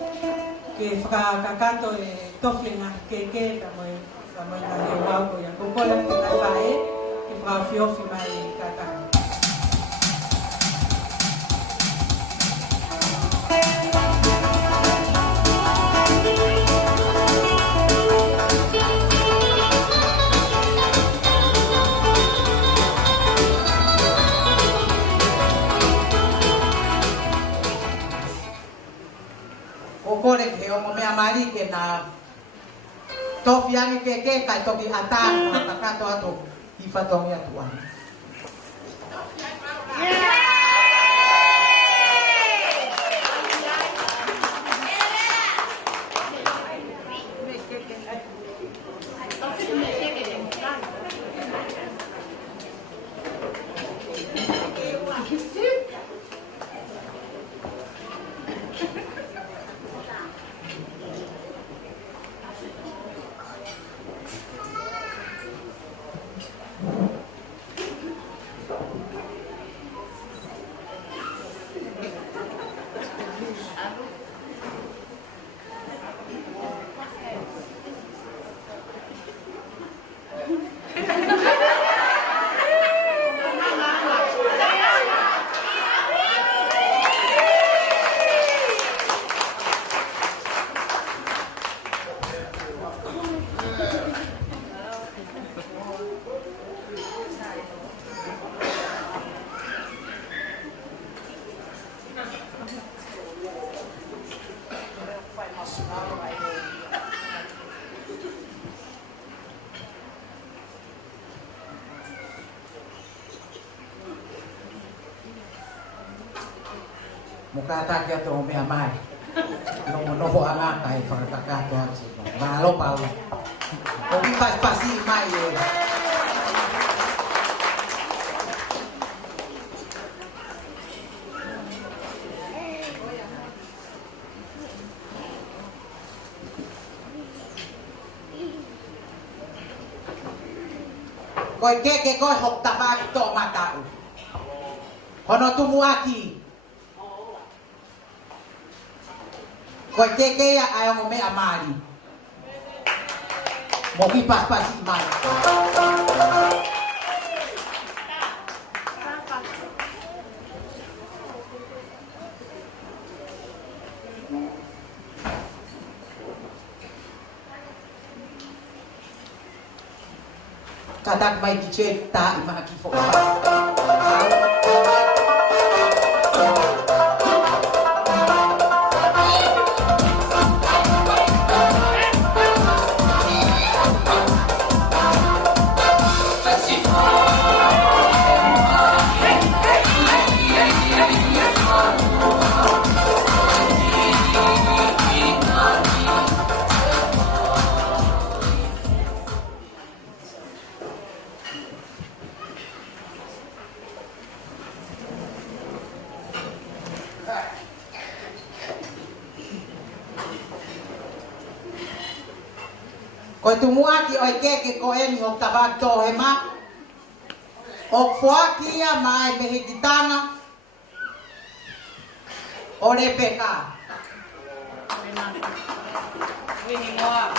ke whakakato e tofi nga ke ta mo nga heo wau ko ia ko kole ke na fae Frau Fiofi mai kata. kore ke o me amari ke na tofi ani ke kai toki ata ko takato ato I fatongi atuan. Mukata kia to me amai. No fo anga kai fa ka to atsi. Ma lo pa. O mi pas pasi mai e. Koi ke koi hok ta va to mata. Hono tumu aki. Koi ke ya ayo me amari. Mo ki pas mai. Katak mai ki cerita ima ki fo. Koi tumuaki oi ke ko eni o tawak to he ma. O fuaki ya mai me hititanga. O Lepeka. Ini ngoa.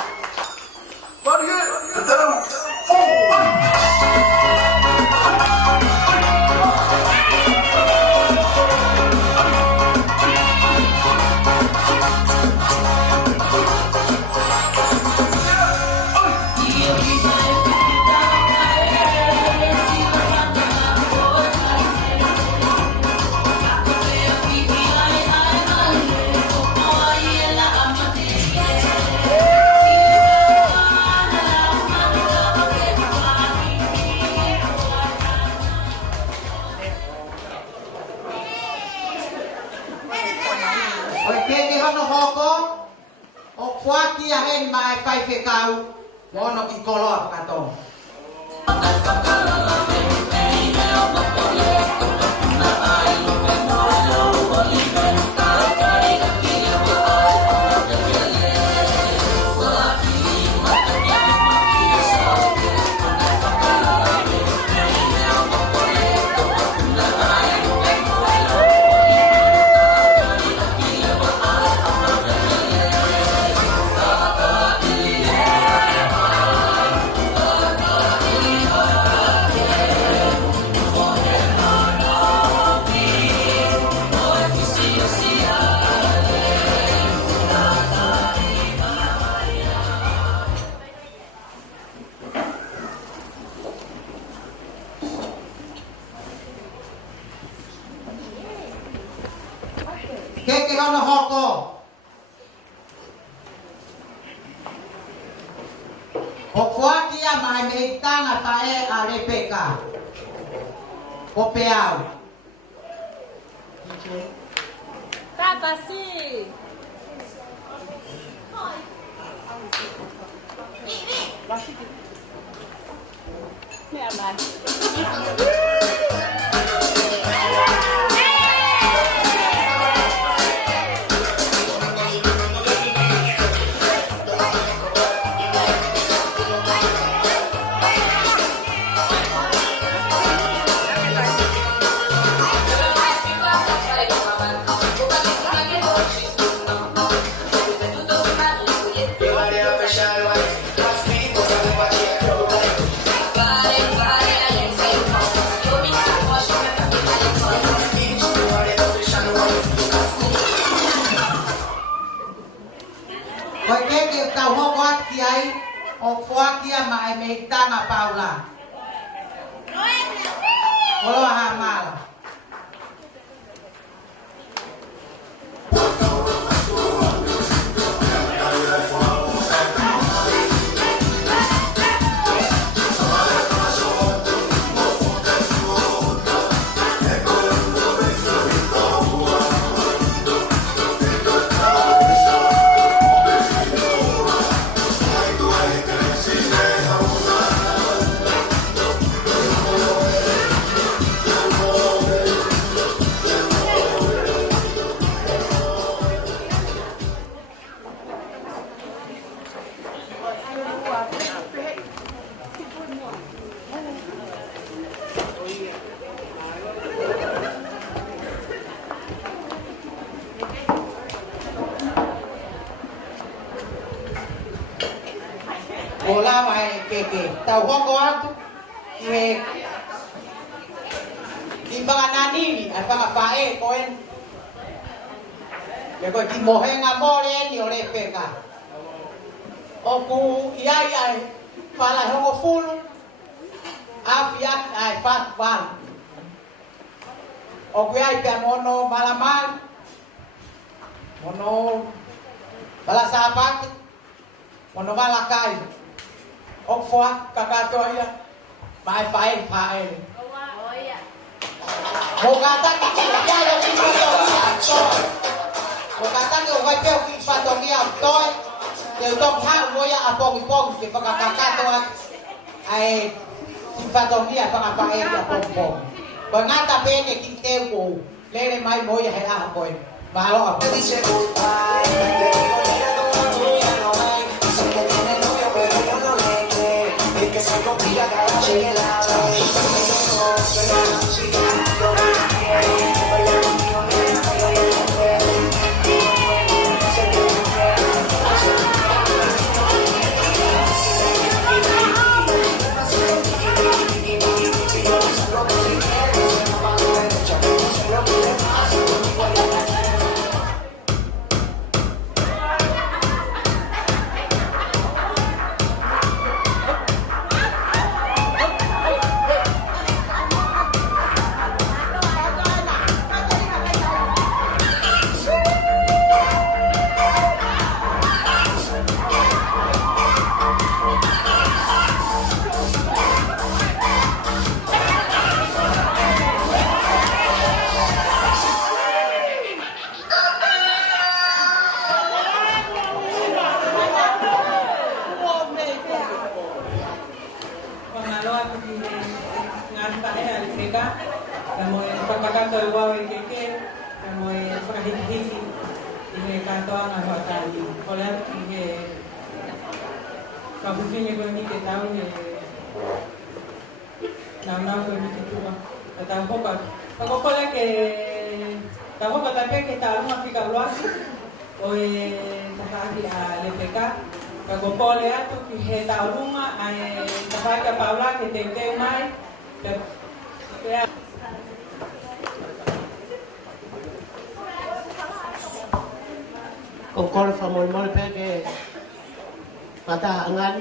Fuaki ya hen mai fai fe kau mono ki kolo kato. Keke hono hoko. Pokfuakia mai meitanga tae a Lepeka. Popeau. Tata, si. Mẹ này. Kau hokot kiai Pokfuakia mai meitanga Paula. Kalau hamal. Bola mai keke. Tau hokot ki di banganani ai fanga fae koen. Ya ko di mohenga mole ni ole peka. Oku iai ai fala hongo fulu. Afiat ai fat wan. Oku ai pe mono malaman. Mono balasapat. Mono malakai. Okfua kakatoya. Mai fae fae. Mokata kikia yo kipatongia toy. Mokata ke oi pe kipatongia toy. Ke tong ha moya apong ipong ke pakakatoa. Ai kipatongia pakapae ya pong. Bangata pe ke kiteu lele mai moya hai apoi. Malo apoi. Tonga Moimoi peke mata angan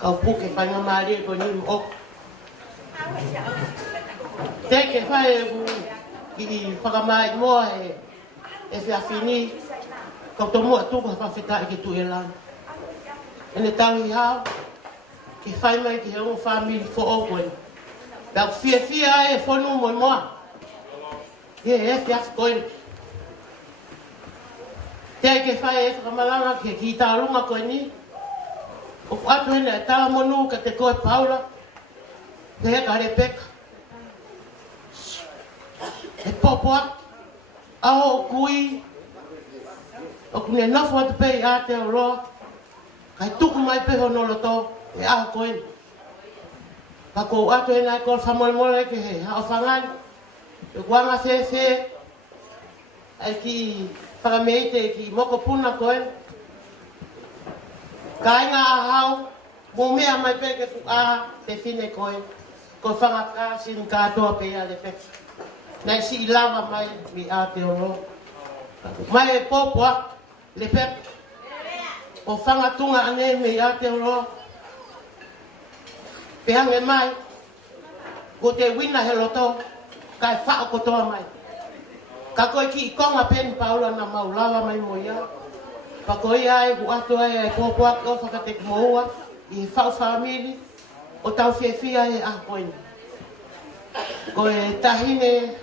kau puke fanga mari ko ni mo teke fai ki pagamai mo e fia fini kau tomo tu ko fa fita ki tu elan ene tau I hao, ki whai mai ki heunga whamiri fo o koe. Pau fia e whonu moimoa. Ie e fiaf koe. Te ke whai e whakamalanga ki tālunga koe ni. O atu hene e tala monu ka te koe Paula. Te heka Lepeka. E popoa. Aho o kui. O kune nofu atu pei a te o roa. Kai tuku mai peho nolo tō. E aho koe. Pa kou atu hene e kol whamole ke he hao whangani. E kuanga se. E ki whakameite ki moko puna koe. Ka inga a hao. Mo mea mai peke tu a te whine koe. Ko whangaka sin kātoa pe a Lepeka. Nei si lava mai mi a te oro. Mai e popoa Lepeka. O whangatunga ane mi a te oro. Pe hange mai. Ko te wina he loto. Kai whao kotoa mai. Ka koe ki konga pen Paula na maulawa mai mo ia. Pa koe ai ku atu ai e popoa o whakate kumoua. I whao whamiri. O tau whiawhia e a koe. Ko e tahine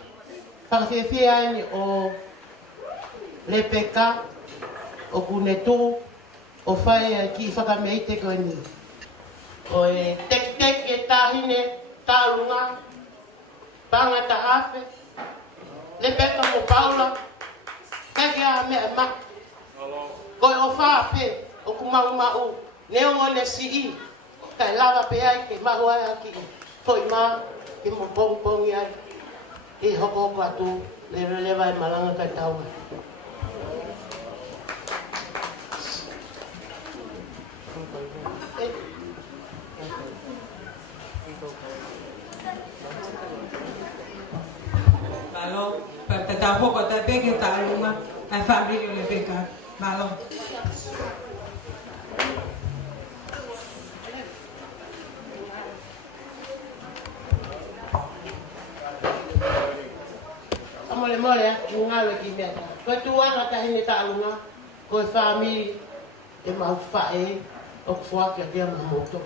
whakawhiawhia ni o Lepeka, o Kunetu, o whai ki whakameite koe ni. Ko e tek e tahine tālunga, pangata hawhe, Lepeka mo Paula, kake a mea ma. Ko e o whaape, o kumau, neongo si I, kai lava pe ai ke mahu ai ki toi ma ke mo pong ai e hoko atu le vai malanga kai tau Malo per te ta hoko te peke ta lunga a family Lepeka malo. Mole ngalo ki meta. Ko tuanga ta hine ta lunga ko family e mau fae o fua ke dia moto.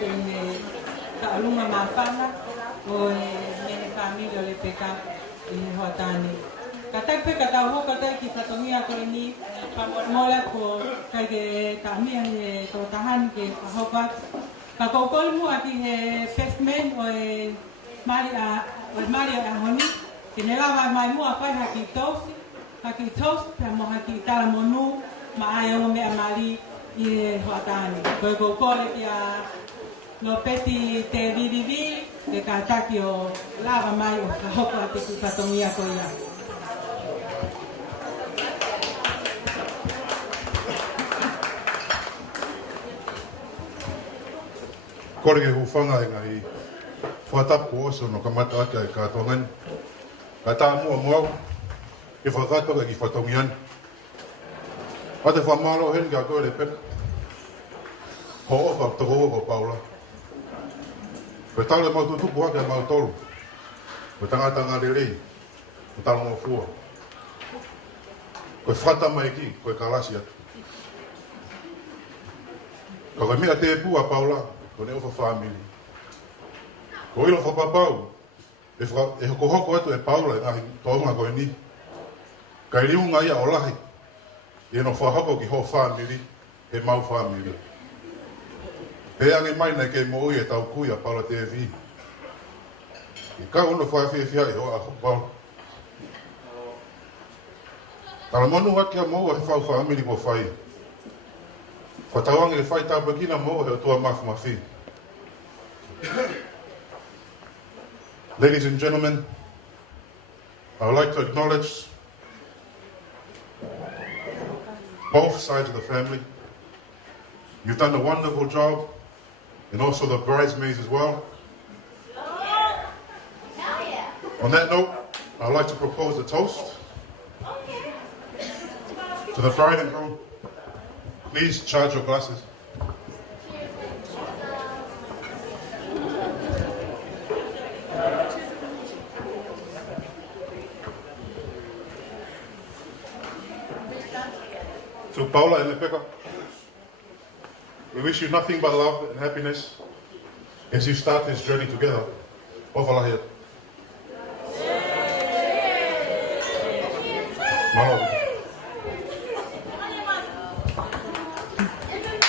atu e ta'alunga mawhana o e mene Paula Lepeka i hoatani. Ka tai pe ka tau hoka tai ki whatongia koe ni pa mola ko kai ke ta'amia he tō tahani ke hoka. Ka koukoli mua ki he first man o e Mari a honi. Ke ne lawa mai mua pai haki toast pe mo haki tala monu ma ai o me amali i hoatani. Koe koukoli ki a no peti te vivivi ke ka taki o lava mai o ka hoka te ki whatongia koe ia. Kore ke hufanga e ngai whatapu oso no kamata ake ka tongan. Ka tā mua e whakatoka ki whatongian. Ate whamalo hen ka koe le pep. Ho ofa toko ko Paula. Koe tau le maututupu ake mau tolu. Koe tangata ngā rerei. Koe talo mo fua. Koe whata mai ki, koe kalasi atu. Koe mea te pua Paula. Ko ne ofa family. Ko ilo whapapau, e hoko atu e Paula e ngahi Tonga koe ni. Kai riunga ia o lahi, e no whahoko ki ho family, he mau family. Pe ange mai nei ke mo e tau kui a Paula TV. I ka uno whawhiawhia e o a hopau. Tala monu waki a mo he whau family ko whai. Whatawangi le whai tāpakina mo he o tua mafu mawhi. Ladies and gentlemen, I would like to acknowledge both sides of the family. You've done a wonderful job, and also the bridesmaids as well. On that note, I would like to propose a toast to the bride and groom. Please charge your glasses. To Paula Lepeka, we wish you nothing but love and happiness as you start this journey together. Ovalahia. Malo.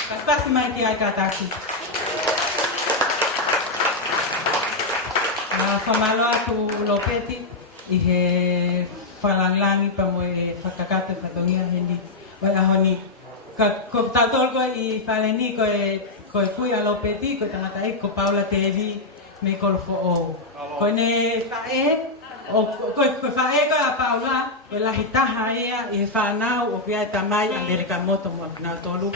Kastasi mai ki ai kataki. Whamalo atu lopeti i he whalanglangi pa mo e whakakata whatongia hendi. Wai ahoni, ko tātol koe i whaleni koe kui a lopeti, koe tangata e ko Paula TV me kolofo o. Koe ne whae, koe whae koe a Paula, koe lahi taha ea i he whanau o kia e tamai a mere Kamoto mua kuna tolu.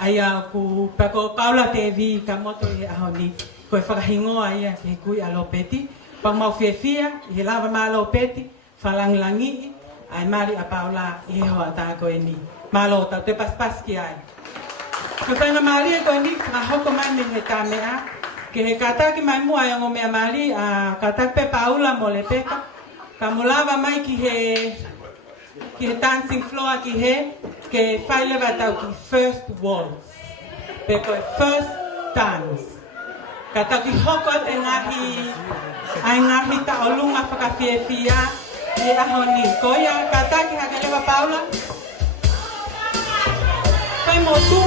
Aia ku pako Paula TV Kamoto i he ahoni, koe whakahingoa ia he kui a lopeti. Pang mau whiawhia, i he lava maa lopeti, whalanglangi, ai mari a Paula i he hoa tā koe ni. Malo tau te paspas ki ai. Ko tainga mali e koe ni, hoko mai me he tā mea. Ke he kataki mai mua e ngomea mali, kataki pe Paula Lepeka. Ka mulava mai ki he dancing floor ki he, ke whailewa tau ki first waltz. Pe koe first dance. Kataki hoko te ngahi ta olunga whakawhiawhia, e ahoni. Koia kataki hakalewa Paula. Pai mo tu.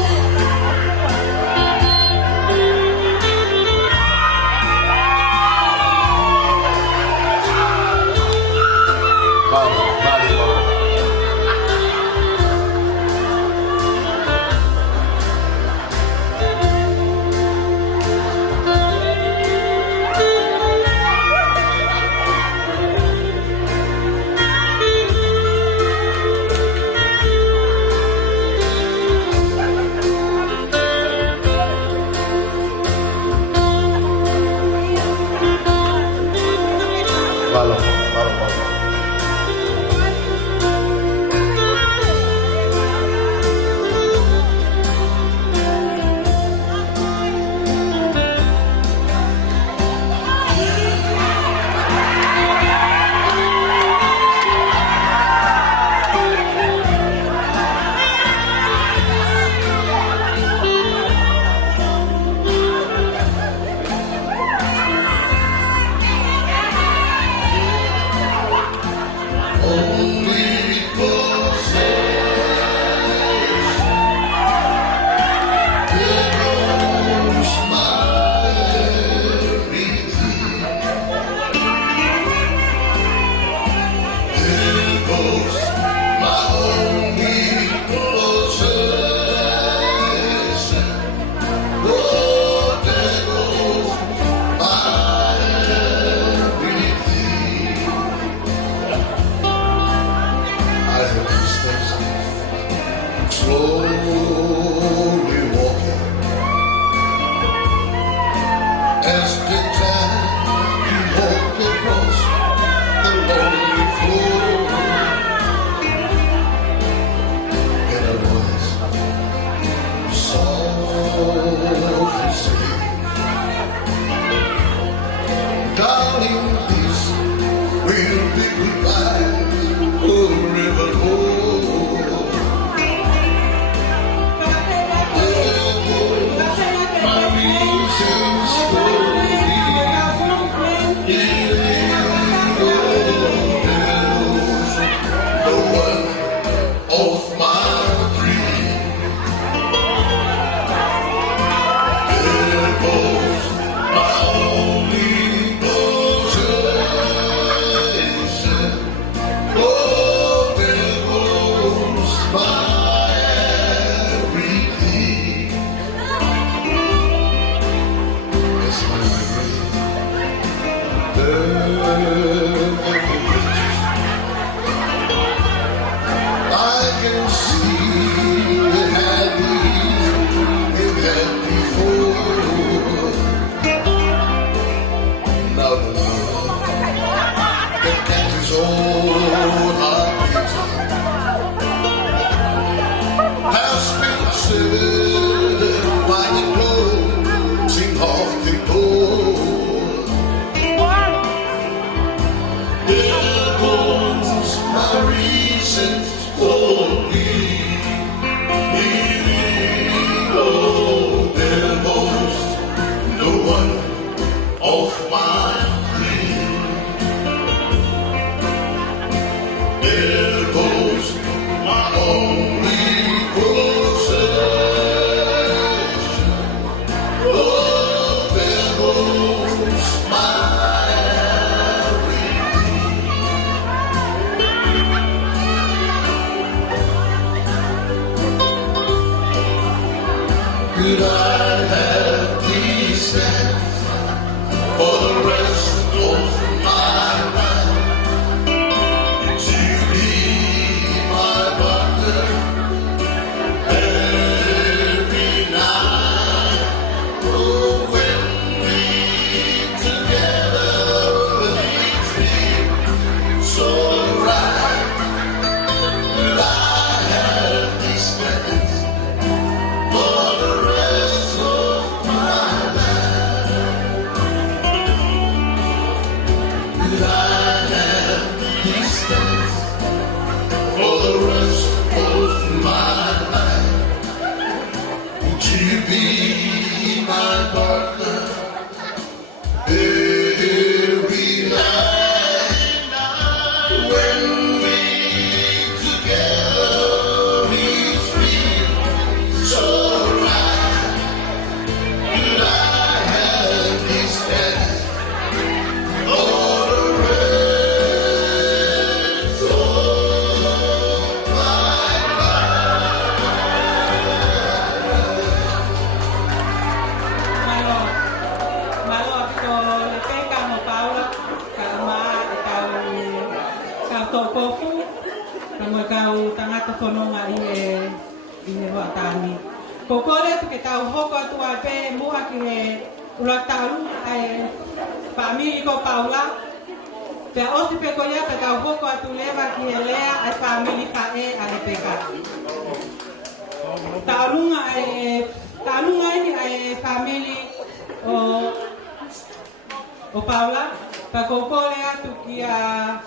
O Paula, pakokole atu kia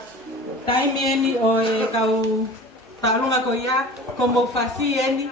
taimieni o e kau talunga ko ia, como fasieni.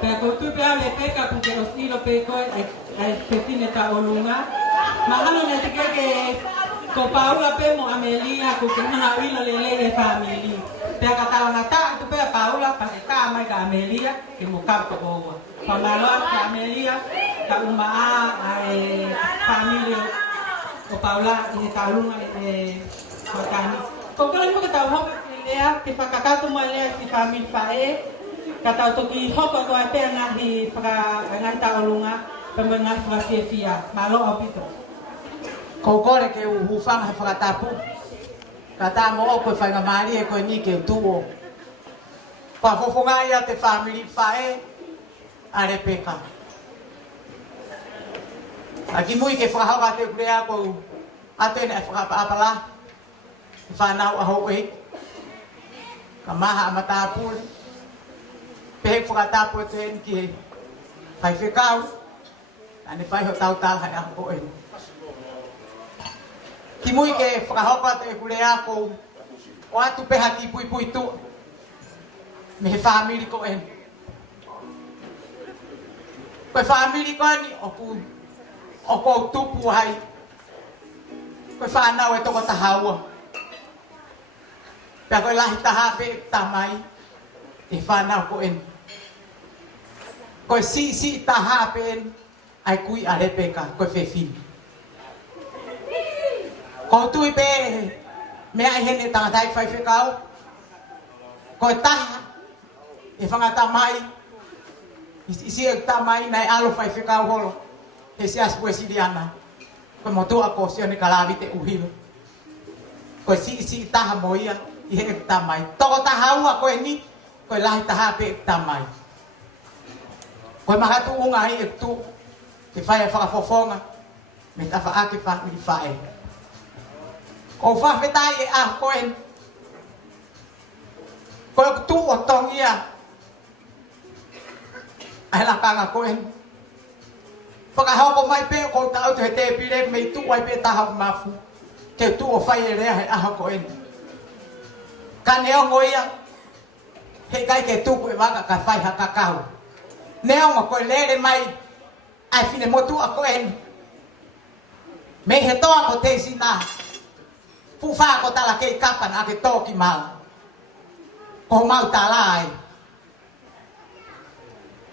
Pea koutu Paula Lepeka puke o stilo pe koe ai petine ta olunga. Mahalo ne te ke ko Paula pe mo Amelia ko ke hana wila lele e family. Pea katawangata tu pea Paula pa e ka mai ka Amelia ke mo kapo owa. Pamalo ka Amelia ka umaa ai family o Paula i ta olunga e makani. Ko kala mo ka tau hoka lea te whakakato mo lea si family fae. Kata toki hoko ko ate ngahi ngahi taolunga pembe ngahi whakawhiawhia malo au pito. Ko kore ke uhufanga he Tongatapu. Kata mo o koe whainga maari e koe ni ke utuo. Whafofonga ia te family whae a Lepeka. Aki mui ke whakahoka te kurea ko atene e whakapapala. Whanau aho e. Ka maha amatapule. Pehe Tongatapu te en ki whai whekau, ane whai ho tau tāla hai aho ko en. Ki mui ke whakahoka te kurea ko o atu peha ki pui pui tu, me he whamiri ko en. Koe whamiri ko ni o kou tupu hai, koe whanau e toko tahaua. Pea koe lahi taha pe tamai, e whanau ko en. Koe si taha pen ai kui a Lepeka koe whewhini. Ko tui pe mea i hene tangatai whai whekau. Koe taha e whangata mai. Isi e tamai nai alo whai whekau holo. E si aspu e siriana. Koe motua ko si one kalawi te uhilo. Koe si taha moia i hene tamai. Toko taha ua koe ni. Koe lahi taha pe tamai. Koe mahatu unga hi e tu, ke whae whakafofonga, me ta whaake whaake whae. Ko whawhetai e ah koen, koe tu o tongia, ai la kanga koen. Whakahoko mai pe ko tau te te pire me tu ai pe taha mafu, ke tu o whae e rea he ah koen. Ka neo ngoia, he kai ke tu koe waka ka whae ha kakao. Neonga koe lere mai ai fine motu a koen. Me he toa ko te sina. Fufa ko tala kei kapan a ke toki mau. Ko mau tala ai.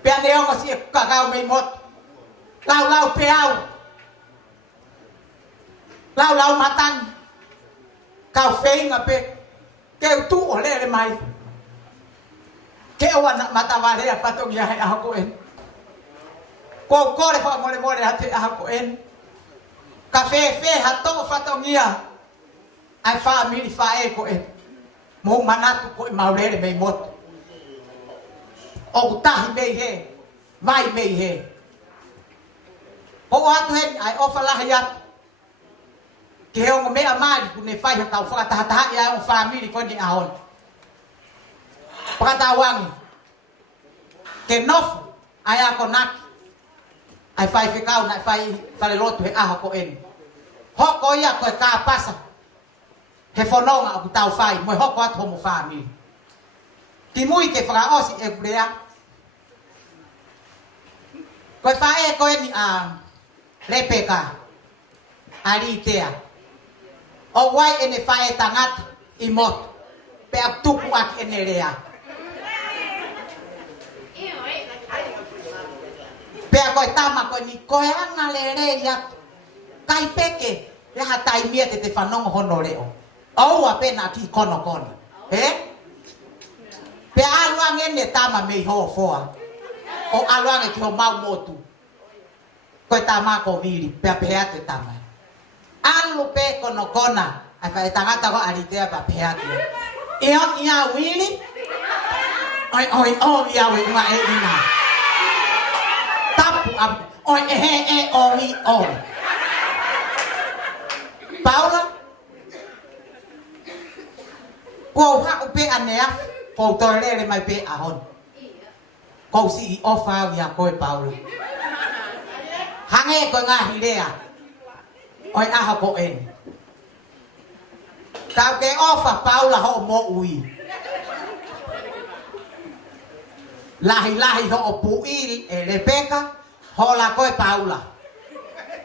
Pea neonga si e kakao mei mot. Lau peau. Lau matan. Kau whainga pe. Keu tu o lere mai. Ke o ana matawale a patongia hai aha ko en. Ko kore fa mole hate aha ko en. Ka fe ha to fatongia. Ai family fa e ko en. Mo manatu ko maulere me mot. O tahi me he. Vai me he. O atu hen ai ofa la hayat. Ke o me amali ku ne fai ha tau fa ta ya o family ko ni ahon. Pakatawangi ke nofu ai ako nak ai fai whekau na fai lotu he aha ko en hoko ia koe ka pasa he whanonga aku tau fai moe hoko atu homo whami ki mui ke whakaosi e kurea koe whae koe ni a Lepeka a ritea o wai ene whae tangata i mot pe ak tuku ak ene rea pea koe tama koe ni koe anga le rea kai peke le hatai mia te whanonga hono reo aua pena ki kono pea aluang ene tama mei ho foa o aluang e ki ho mau motu koe tama ko viri pea pea te tama alu pe kono kona ai whae tangata ko aritea pa pea te ia wili oi ia wili ma e ina tapu oi oi Paula ko ha upe anea ko toilere mai pe ahon ko si ofa ya ko Paula hange ko nga hilea oi aha ko en tau ke ofa Paula ho mo ui lahi ho puil e Lepeka hola koe Paula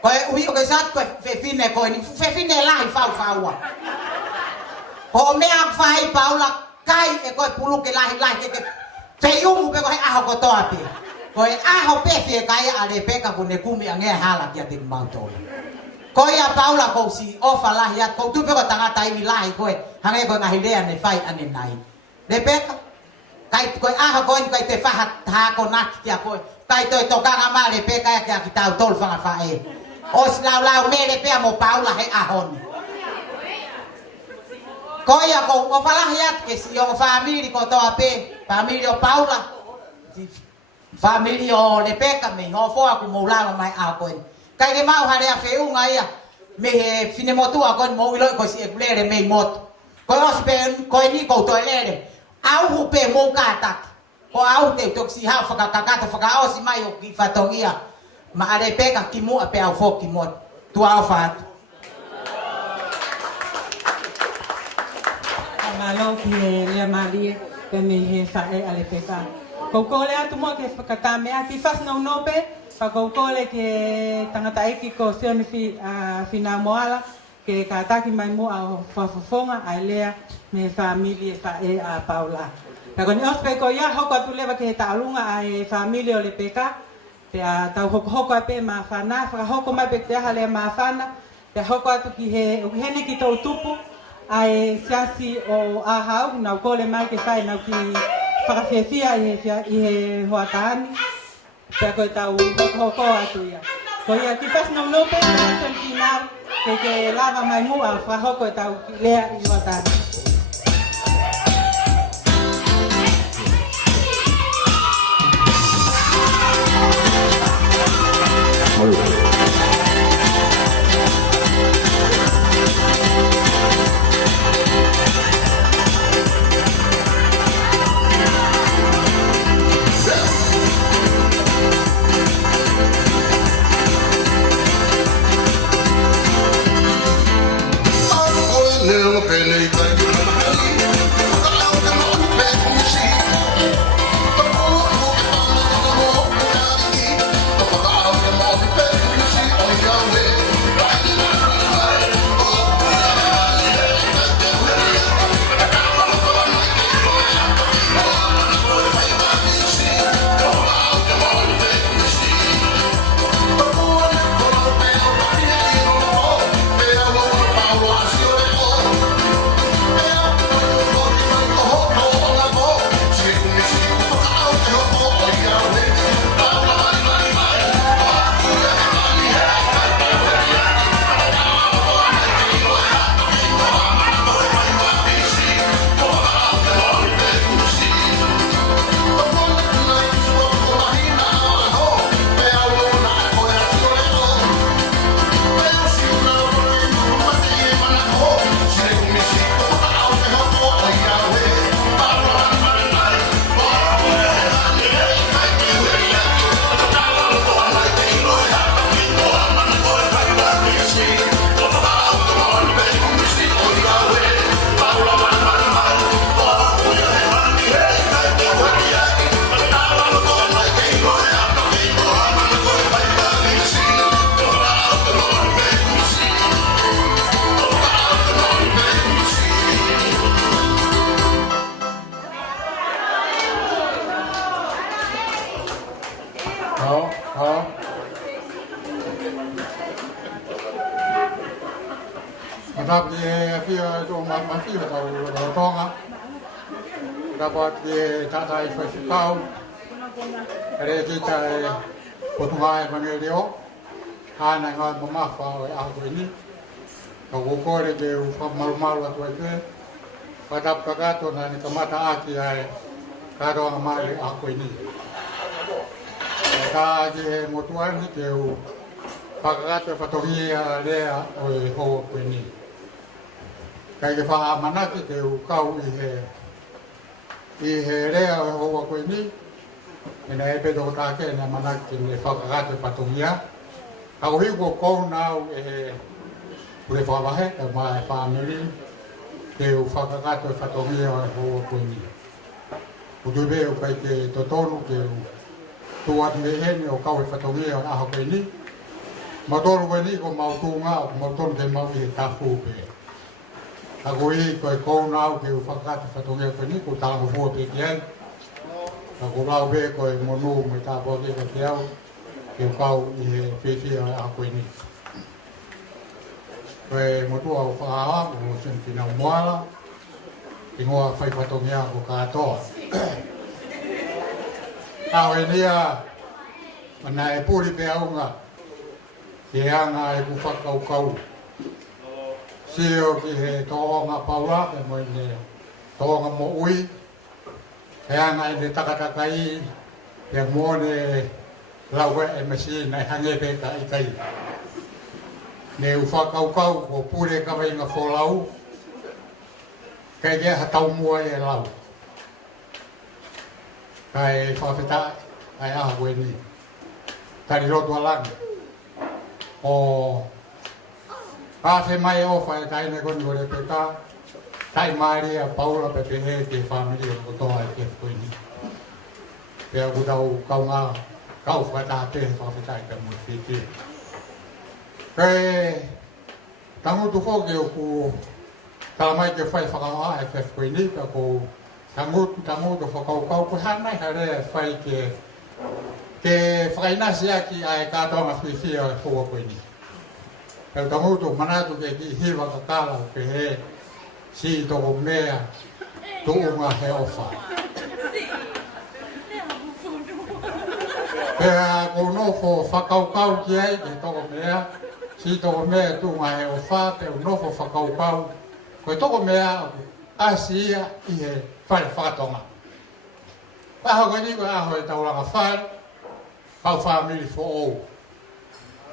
koe ui o ke sat koe fefine koe ni fefine lahi fau ho mea fai Paula kai e koe pulu ke lahi ke feiumu pe koe aho kotoa pe koe aho pe fe kai a Lepeka kune kumi ange hala kia te mautolo koe a Paula ko si ofa lahi at ko tu pe ko tangata imi lahi koe hange koe ngahilea ne fai ane nai Lepeka kai koe aha koe kai te fahat ha ko nak kia koe kai toi tokanga ma Lepeka ya kia kitau tol fanga fae os lau me Lepeka mo Paula he ahon koe ya ko o fala hiat ke si o family ko to ape family o Paula family o Lepeka me ho fo aku mo la mai a koe kai ke mau hare a feu ngai ya me he fine motu a koe mo ilo ko si e lere me mot koe os pe koe ni ko to lere au hupe mo kata ko au te toksi ha faka kakata faka au si mai o ki fatongia ma Lepeka ki mu ape au fo ki mot tu au fat malo ki le malie pe me he fa e Lepeka ko ko le atu mo ke fakata me ati fas no pe pa ko le ke tangata iki ko se mi fina moala ke kataki mai mo a fafonga a lea me family fa e a Paula. Ta koni ospe ko ya hoko tu leva ke ta alunga a family o Lepeka te a tau hoko pe ma fana fra hoko mai pe te hale ma fana te hoko atu ki he ni ki tau tupu a siasi o a hau na ko le mai ke sai na ki fra fefia i he hoatani te ko tau hoko atu ya. Ko ia ki fas no pe na final que lava mai mu a fra hoko tau lea i hoatani. Dapat dia masih tahu Tonga. Dapat dia catai festival. Ada kita potongai panggilio. Hana ngan memafa aku ini. Kau kau dia malu-malu tu itu. Padap kagato nani kamata aki ay kado amali aku ini. Kaje motuan ni keu. Pagkakato patogia lea oi ho aku ini. Kai ke wha manaki te ukau i he rea o hoa koe ni e na epe tō tāke na manaki ne whakakato patungia kau hiko kou nau e he ure whawahe e mai family te whakakato patungia o hoa koe ni Utu be o kai ke totonu ke tuat me hene o kau e whatongia o aho koe ni. Matoro koe ni ko mau tūnga o matoro ke mau i he tafu pe. Ako i koe kou nau ke u whakata whatongia koe ni ko tāngu fua pe ki ai. Ako rau be koe monu me tāpua ke ka te au ke u kau i he whiwhia o aho koe ni. Koe motua o whaaha o sen tina o moala. I ngoa whai whatongia ko katoa. Ao e nia, mana e puri pe aunga, ke anga e ku whakaukau. Sio ki he tohonga Paula, e mo ne tohonga Moimoi, ke anga e ne takatakai, e mo ne laue e masina e hange pe ka i kai. Ne u whakaukau ko pure ka wainga wholau, kei ke hatau mua e lau. Kai whawhita ai aha koe ni. Tari roto alanga. O hawhe mai o whae kaine koni kore peka. Tai maari a Paula pe pehe ke whamiri o kotoa e ke koe ni. Pea kutau kau ngā kau whata pehe whawhita i ka mui whiti. Kai tangutu whoke o ku talamai ke whai whakaoa e whef koe ni. Pea ko tangutu whakaukau ko hanai hare whai ke whakainasi aki ai kātonga whiwhia e hoa koe ni. Pau tangutu manatu ke ki hiwa kakala o ke he si toko mea tuunga he ofa. Pea ko nofo whakaukau ki ai ke toko mea si toko mea tuunga he ofa pe nofo whakaukau koe toko mea asia i he whare whakatonga. Aho koe ni koe aho e tauranga whare, kau whamiri fo ou.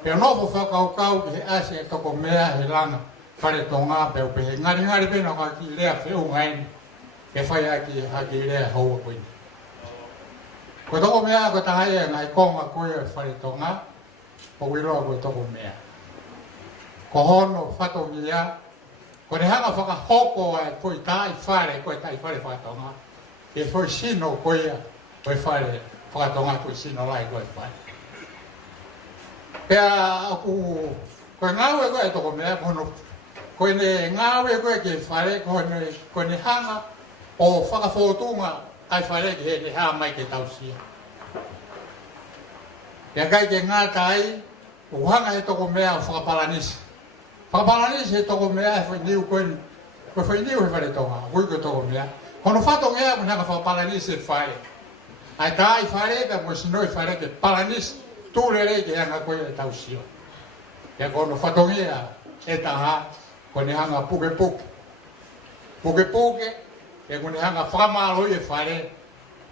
Pea nofo whakaukau ki he asia e toko mea he langa whare tonga peo pe he ngari pena ka ki lea whiu ngaini ke whai aki haki lea haua koe ni. Koe toko mea koe tahai e ngai konga koe e whare tonga, po wiroa koe toko mea. Ko hono whatongia, ko ne hanga whakahoko e koe tai whare, koe tai whare whakatonga. E koe sino koea, koe whare whakatonga, koe sino lai koe whare. Pea aku, koe ngāwe koe toko mea, koe ne ngāwe koe ke whare, koe ne hanga o whakawhotunga ai whare ki he ne haa mai ke tausia. Pea kai ke ngā tai, uhanga he toko mea o whakapalanisi. Whakapalanisi he toko mea e whainiu koe whainiu he whare tonga, koe koe toko mea. Kono whatongea ko nanga whakapalanisi e whare. Ai tai whare pe mo sinoi whare ke palanisi tūrere ke hanga koe e tausio. Pea kono whatongea e taha ko ne hanga puke puke. Puke puke e ko ne hanga whakamāloi e whare.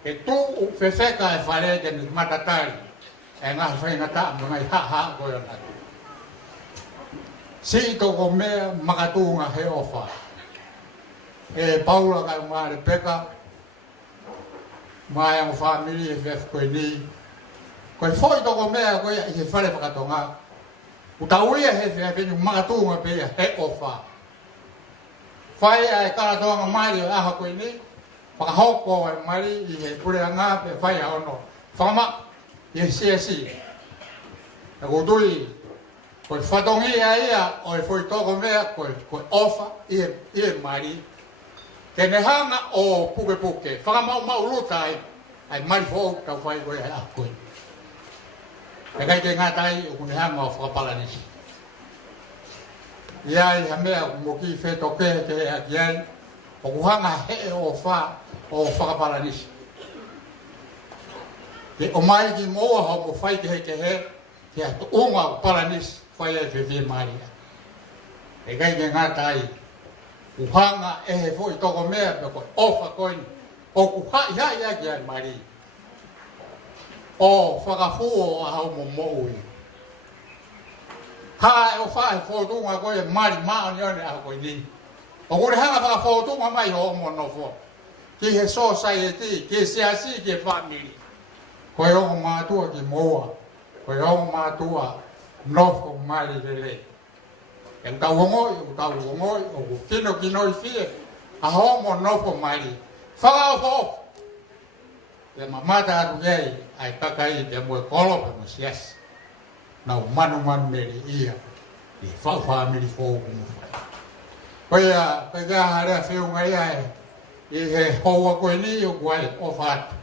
E tū whewheka e whare ke ni matatari. E ngā whaingata mga i ha koe o natu. Si toko mea makatunga he ofa. E Paula Lepeka mai ang family e vef koe ni. Koe foi toko mea koe i he whare whakatonga. Utauia he venu makatunga pe he ofa. Whai ai karatonga mai o aha koe ni. Whakahoko e mari i he pureanga pe whai a ono. Whakama i he siasi. E kutui koe whatongia ia o e foi toko mea koe ofa i he mari. Ke ne hanga o puke puke. Whakamau luta ai mari fōu tau whai koe ai koe. E kai ke ngā tai o kune hanga o whakapalanisi. Iai ha mea mo ki whetoke ke he haki ai o kuhanga he o whakapalanisi. Ke o mai ki moa ho mo whai ke he ke atu unga o palanisi whai ai whiwhi maria. E kai ke ngā tai uhanga e he fo i toko mea pe koe ofa koe ni. O kuhai hai aki ai mari. O whakafuo a hau mo moui. Ha e o whae whotunga koe mari maa ni one a koe ni. O kore hanga whakafotunga mai ho mo nofo. Ki he society, ki he siasi, ki he family. Koe o mātua ki moa. Koe o mātua nofo mari lele. E tau hongoi, o kino i fie, a homo nofo mari. Whakao fo, Te mamata atu yei, ai takai te moe kolo pe mo sias. Nau manu meri ia, i whauwha miri fōku mo whai. Koia, kai ka harea whiunga ia i he hoa koe ni o kuai o whātu.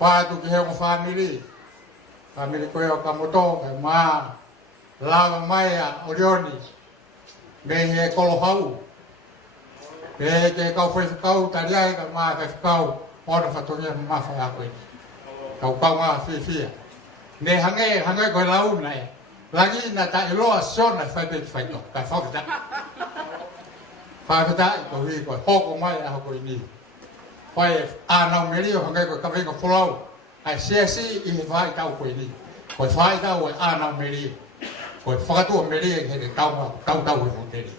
Whātu ki he o whamiri. Whamiri koe o Kamoto, kai maa, lava mai a Orioni. Me he kolo hau. Me te kau whaiwhakau, tariai ka maa whaiwhakau. Ora whatongia mawhai a koe ni. Kau kau ngā whiwhia. Ne hange koe lau nei. Langi na ta iloa sona whaipet whaito. Ka whakata. Whakata i ko hui koe hoko mai a koe ni. Whai ānau meri o hange koe kawinga whulau. Ai siasi i he whai tau koe ni. Koe whai tau e ānau meri. Koe whakatua meri e he te tau e hoteri.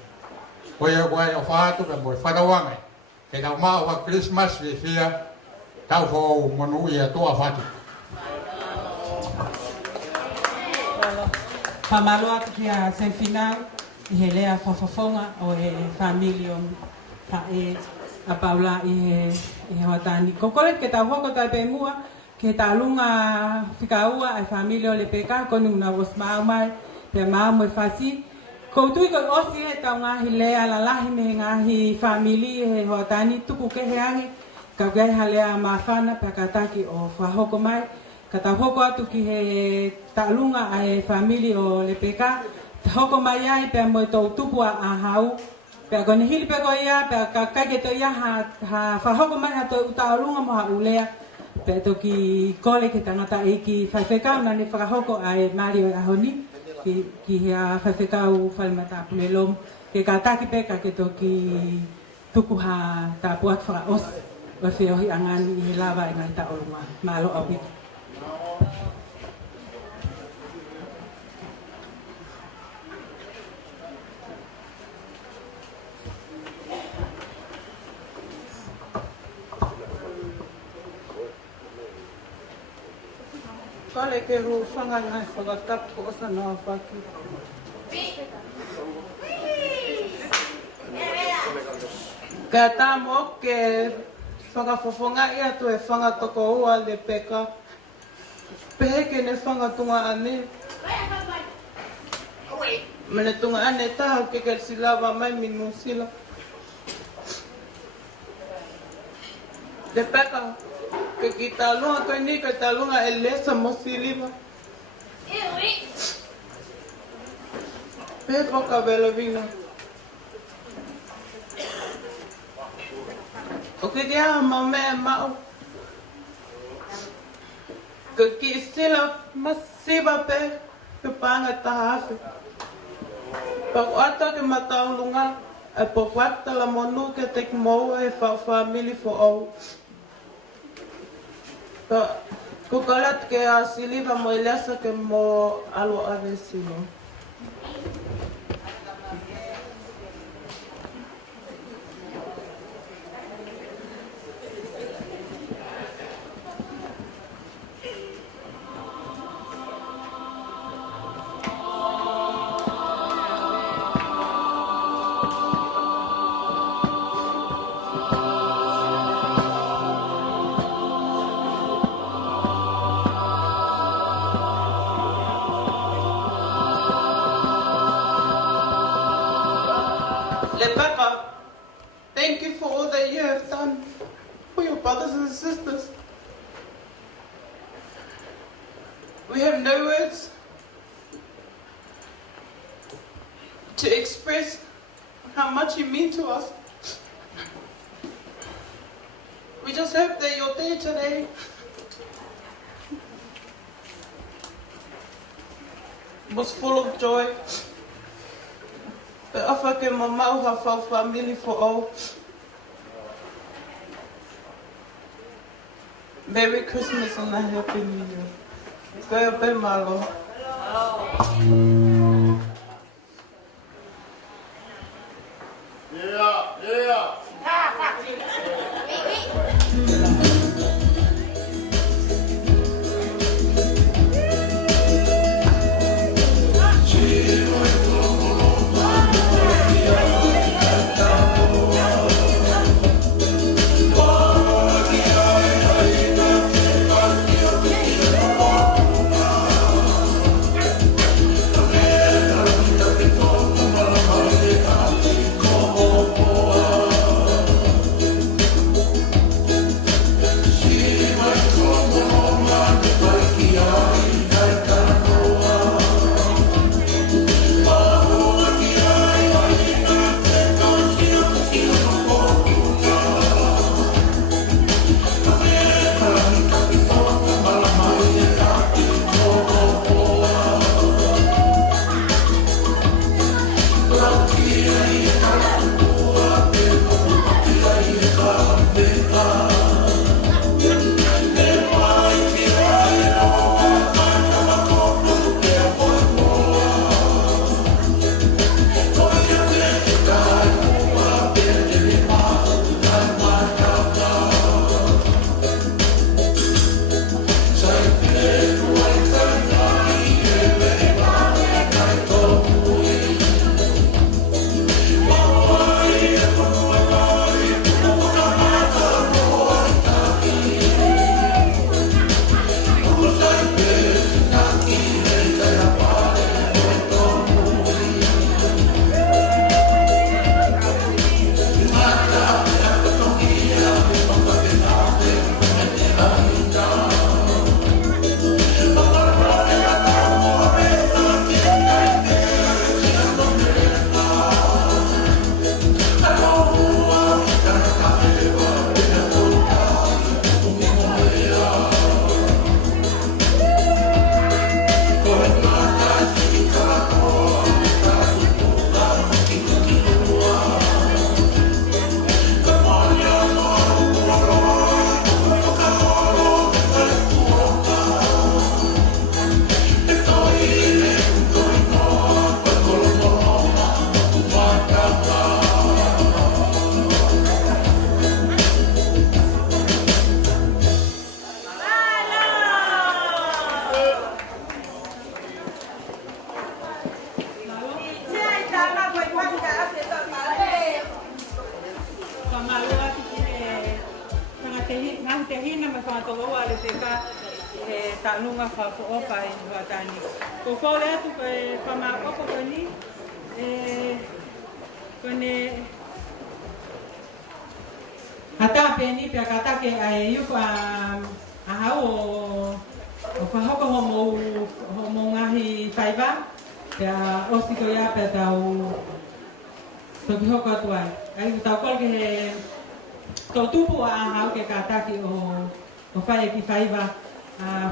Koe e koe o whātu pe moe whatawangai. Ke tau maa wa Christmas vi fia. Tau whau manu i a toa whatu. Pamalo atu ki a sen final, i he lea whawhawhonga o he familio ta e a Paula i he watani. Kokore ke tau hoko tai pe mua, ke ta lunga whikaua ai familio Lepeka, konu na was mau mai, pe mau mai whasi. Koutui ko osi he tau ngahi lea lalahi me ngahi famili he watani, tuku ke he ange, ka gai halea mawhana pe kataki o whahoko mai. Kata hoko atu ki he talunga ai famili o Lepeka. Hoko mai ai pe mo tau tupu a hau. Pe kone hili pe ko ia, pe kakake to ia ha whahoko mai ha to talunga mo ha ulea. Pe to ki kole ki tangata e ki whaiwhekau na ne whakahoko ai Mario e ahoni. Ki hea whaiwhekau whalimata apulelom. Ke kataki pe kake to ki tupu ha tapuat whakaos. Wa whiohi angani i he lawa i ngai ta olunga. Malo au hiki. Kale ke ru whanga ngai whakatapu o sa noa whaki. Ka tā mo ke whakawhawhonga ia tu e whangatoko ua Lepeka. Pehe ke ne whangatunga ane. Mene tunga ane taha ke ke silawa mai minu sila. Lepeka. Ke kita lunga koe ni, ke ta lunga e lesa mo siliva. Pehe whakawela vina. O ke kia ma mea mau. Ke ki sila masiva pe, ke panga tahafe. Pak ata ke matau lunga, e pokwata la monu ke tek moa e family for all. Ko kalat ke a siliva mo ilasa ke mo alo avesino. Lepeka, thank you for all that you have done for your brothers and sisters. We have no words to express how much you mean to us. We just hope that your day today was full of joy. Pe afa ke mamau ha whau family for all. Merry Christmas and a Happy New Year. Koe pe malo. lunga whaopa i watani. Ko kore atu koe whamakoko koe ni, kone hata peni pia katake ai yuko a hau o whahoko homo ngahi whaiva pia osi ko ia pia tau toki hoko atu ai. Ai tau kol ke he tau tupu a hau ke katake o whaia ki whaiva.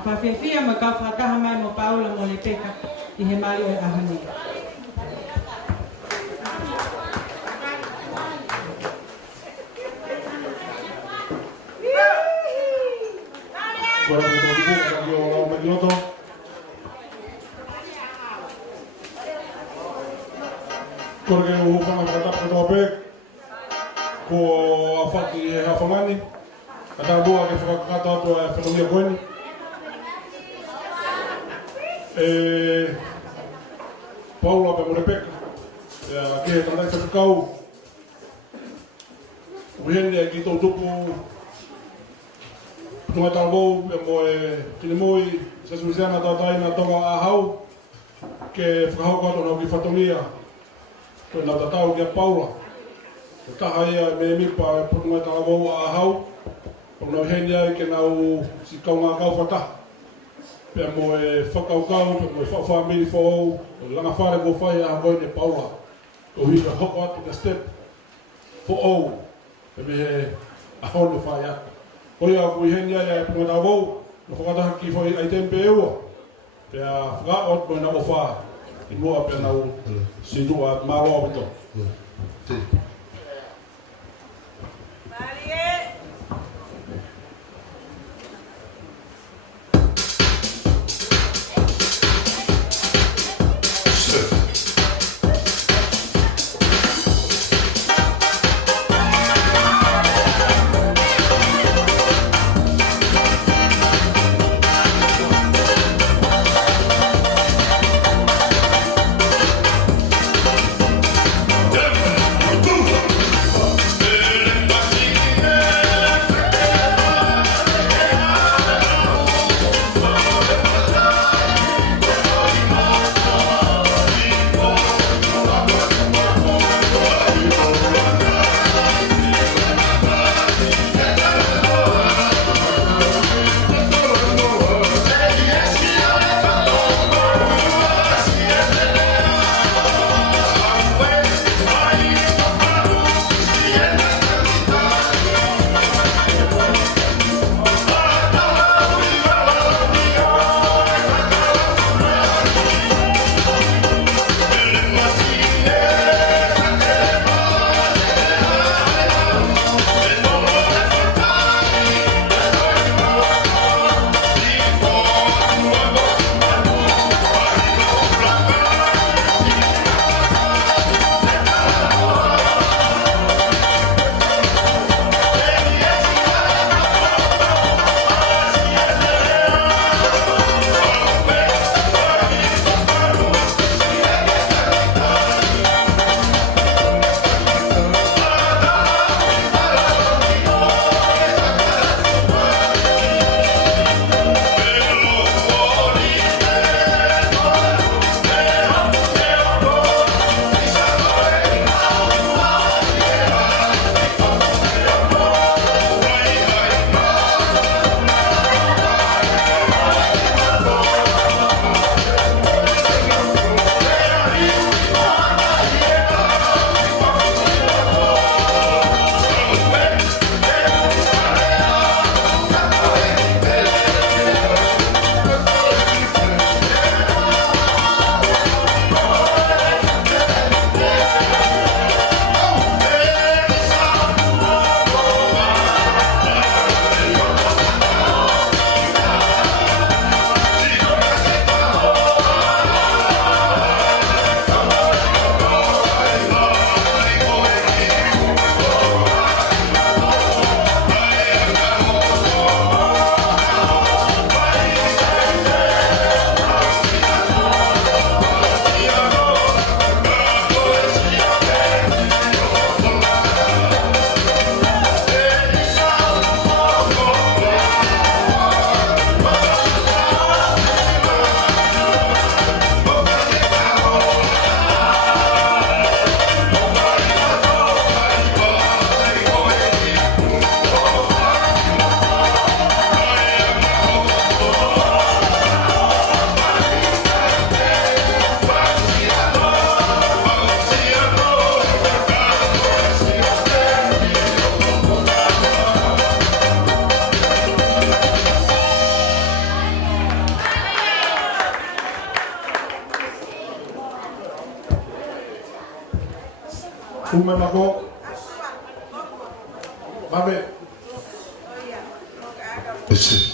Whawhiawhia ma ka whakaha mai mo Paula mo Lepeka i he mari o ahani. Kora me tō tipu, kaki o lau makiloto. Kora ke o whanga whakatapu tō pēk, ko a whaki he hawhamani, ka tā bua ke whakakata atu a whanongia koeni. Paula pe mo Lepeka, ke he tangai whakakau, uhende ki tō tupu, Tongatapu, Moimoi, sa Susiana tautai na Tonga ahau, ke whakahau kato nau ki whatongia, koe nau tatau ki a Paula. Ke taha ia me mipa e Tongatapu ahau, o nau heni ai ke nau si kaunga kau whataha. Pea mo e whakaukau, pea mo e whawhamiri whou, o langa whare ko whai a koe ne Paula. Ko hika hoko atu ka step, whou, pe me he ahone whai atu. Hoi a kui henia e Tongatapu, no whakataha ki whai ai tempe eua. Pea whakaot koe na ofa, i mua pea nau sinua maroa wito. Boom! Fumana ko. Babe. Ese.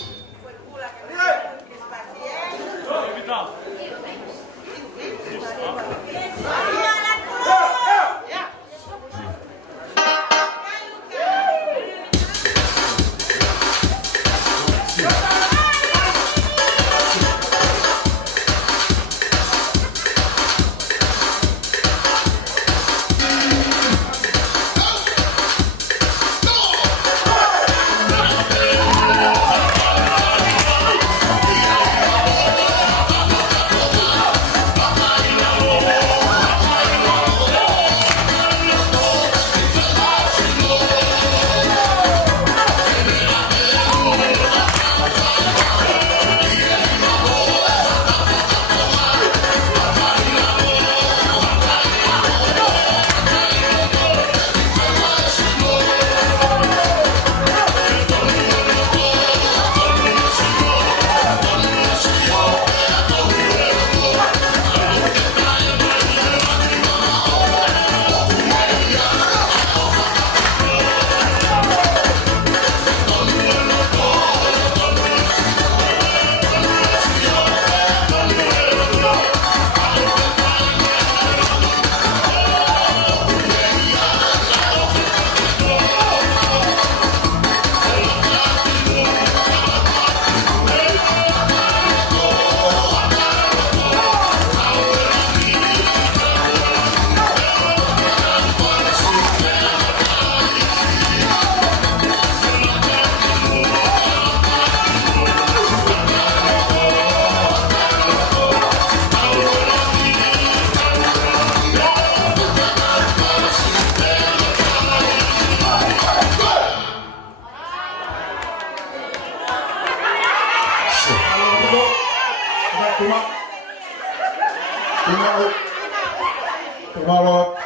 Tomorrow,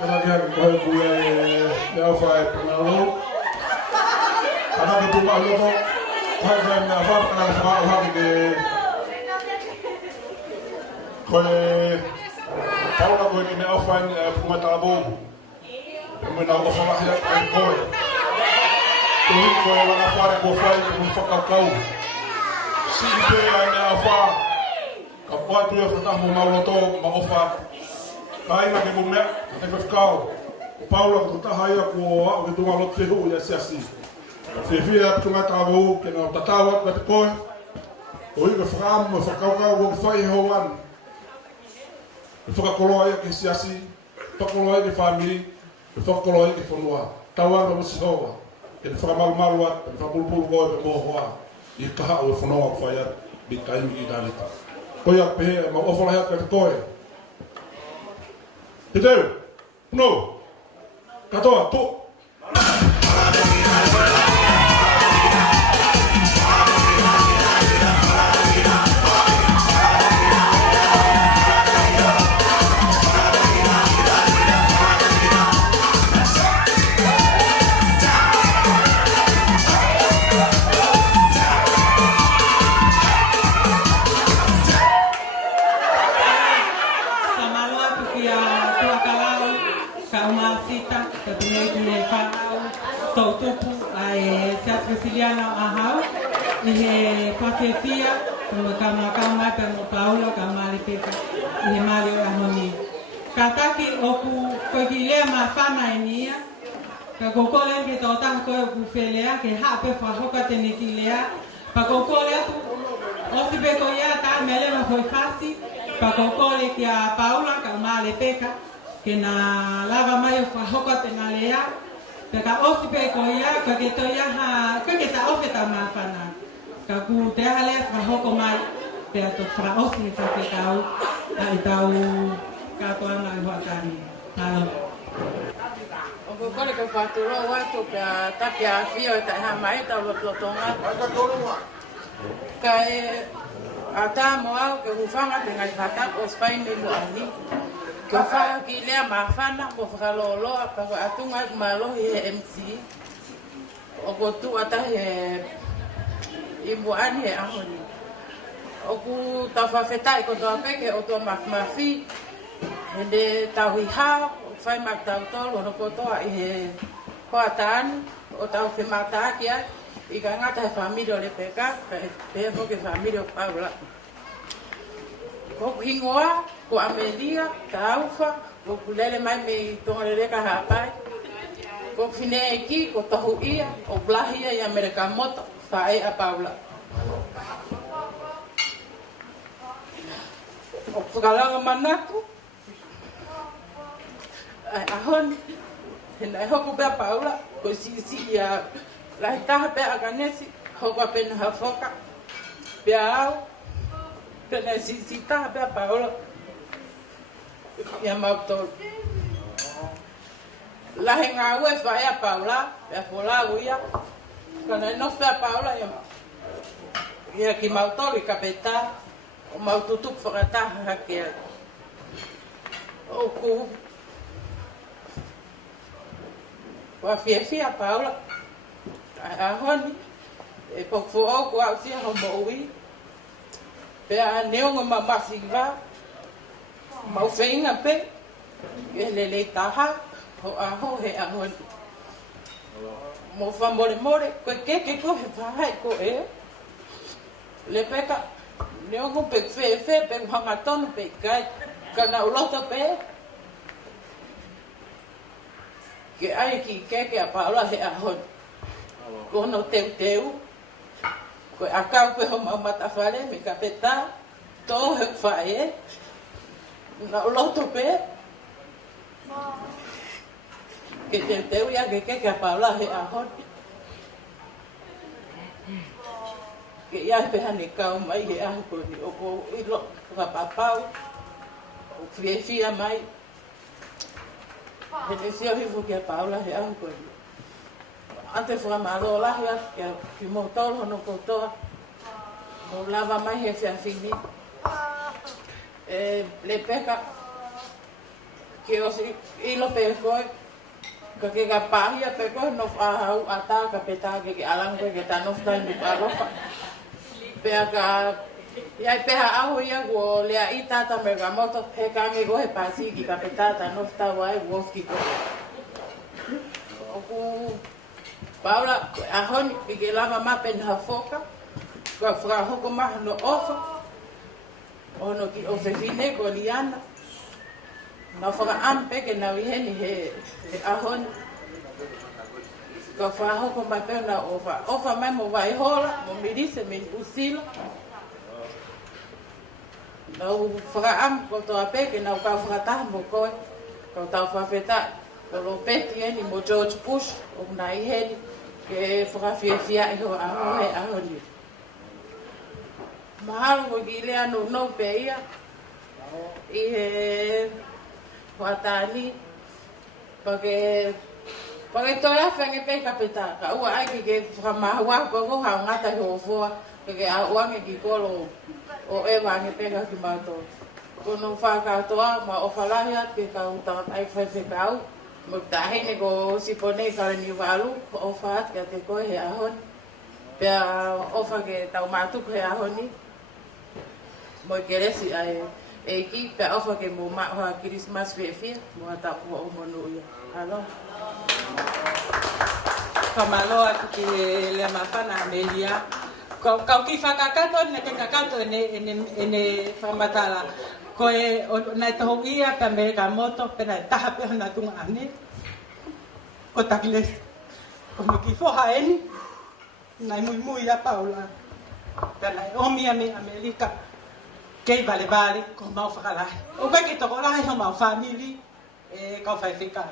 and I have to go now for tomorrow. And I do my little program Paula going in the offering Tongatapu. And when I was on here, I'm going. To look for a fire go fight and fuck out cow. See the day I'm now far. Kapwa tu ya fata mo mauloto maofa. Kai na ke bumea, te fefkao. Paula ko tahaya ko o tu malo te hu ya siasi. Fefia Tongatapu ke na tatawa ka te koe. O i ke fram mo fakauka o fai hoan. Fakakoloa ke siasi, fakakoloa ke family, fakakoloa ke fonua. Tawa no sihoa. Ke framal malwa, ke fapulpul ko pe mo hoa. I kaha o fonua ko fai bi kai mi dalita. Koia pe ma ofola ha ka koe. Te teu. No. Katoa to. Tongatapu ai sa Siciliana ahau i he pakefia mo kama pe mo Paula Paula Lepeka i he mali o ahoni kataki oku ko ki le ma fana enia ka kokole ke tota ko ku felea ke ha pe fa hoka tenikilea pa kokole tu o si be ko ya ta mele ma foi fasi pa kokole ki a Paula Lepeka ke na lava mai fa hoka tenalea Peka osi pe ko ia ko ke to ia ha ko ke ta ofi ta mafana ka ku te hale fra hoko mai te to fra osi ka ke tau ai tau ka to na i watani talo o ko ko ke faturo wa to pe ta pia fio ta ha mai ta lo Tonga ka e ata mo au ke ufanga te ngai fata o spain mo ali Ko fa ki le mafana ko fa lolo pa atunga malo he MC o ko tu ata he ibu ani he ahoni o ku ta fa feta ko to pe ke o to mafi de ta wi ha fai matau tolu no kotoa I he koatan o tau fe matakia I ka ngata he familia Lepeka pe ho ke familia Paula ko hingoa ko Amelia taufa ko kulele mai me Tonga hapai ko fine ki ko tohu ia o blahia ya mereka moto fae a Paula o fugalanga manatu ahon hena hoko be Paula ko si ya la taha pe aganesi hoko pen hafoka pe au pena si taha pe Paula ya mautol la henga we fa ya Paula ya fola uia kana no fa Paula ya ki mautol kapeta o maututuk fakata hakia o ku wa fia Paula ahoni e pokfo o ko au sia ho moui pe a neonga mamasiva mau feinga pe le taha ho aho he ahon mo fa more ko ke ko he fa ko Lepeka neonga pe fe pe hangaton pe kai kana ulota pe ke ai ki ke a Paula he ahon ko no teu ko akau pe ho mata fale me kapeta to he fae na loto pe que teu ya que a Paula he ahon que ya pe hani kau mai he ahon ko ni o ko ilo ka papau o fia mai ele se vivo que a Paula he ahon ko ante foi malo lá que o motor no cotoa no lava mais esse afini Lepeka que os ilo pego que capahia pego no au ata kapeta que alang que tá no está no Liku'alofa pega ya peha au ya go le ita ta mega moto que cange go he pasi que kapeta tá no está vai woski ko Paula ahon que lava mapen hafoka ko fra hoko ma no ofa ono ki o fefine ko liana na fra ampe que na wiheni he ahon ko fra hoko ma pe na ofa mai mo vai hola mo midise me usilo na fra am ko to ape que na ka fra ta mo ko ta fa feta ko lo peti ni mo George Bush o na iheni que fra fia ho ahoni mahal mo gile no peia e watani porque to ya fenge pe kapita ka u ai que fra mahwa ko go ha ngata ho fo que a wange ki kolo o e wange pe ka ki mato ko no fa ka to ma o fala ya que ka u ta ai fa se ka u mo ta he ne go si pone ka ni valu o fa ka te ko he ahon pe o fa que ta ma tu he ahoni mo querer si ki pe o fa que mo ma ha Christmas fe mo ta ko o mo no ya alo Kamaloa ki le mafana Amelia ko ki fakakato ne ke kakato ne famatala ko na to ia pe America moto pe na ta pe na tunga ane ko takles ko mo ki fo haeni na muy ya Paula pe na o mi America ke vale ko mau fakala o ka ki to ko la ho mau family ko fa fika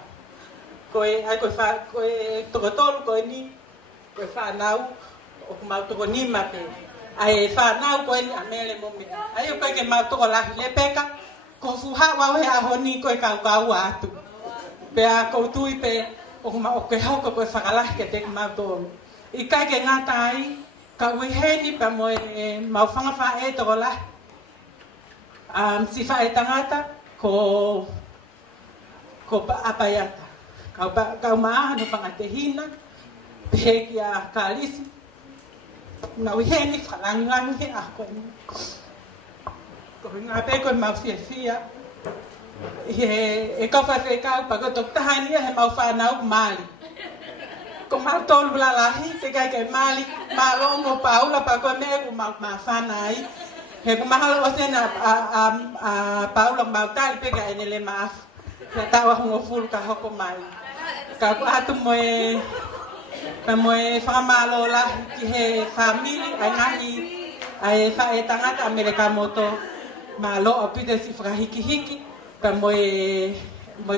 ko ai ko fa ko to ko ni ko fa nau o mau to ni ma pe ai fa nau ko ni amele mo me ai ko ke mau to la Lepeka ko fu ha wa he a honi ko ka wa tu pe a ko tu pe o ma o ke ha ko fa kala ke te ma to I ka ke ngata ai ka we he ni pa mo mau fa to la si fa tangata ko apayata ka ma no pangatehina pe ya kalisi na we he ni falang he ako ko nga pe ko ma fia e ka whawhi kau pa ko tok tahani he mau whanau Māli. Ko mau tolu lalahi te kai kai Māli, ma longo Paula pa ko me ko mau whanai. He ko mahalo o sena a Paula mau tali peka enele maaf. Ka tawa hongo fulu ka hoko mai. Ka ko atu moe whakamalo la ki he famili ai ngahi ai whae tangata Amerika moto ma lo o pite si whakahiki hiki ka moe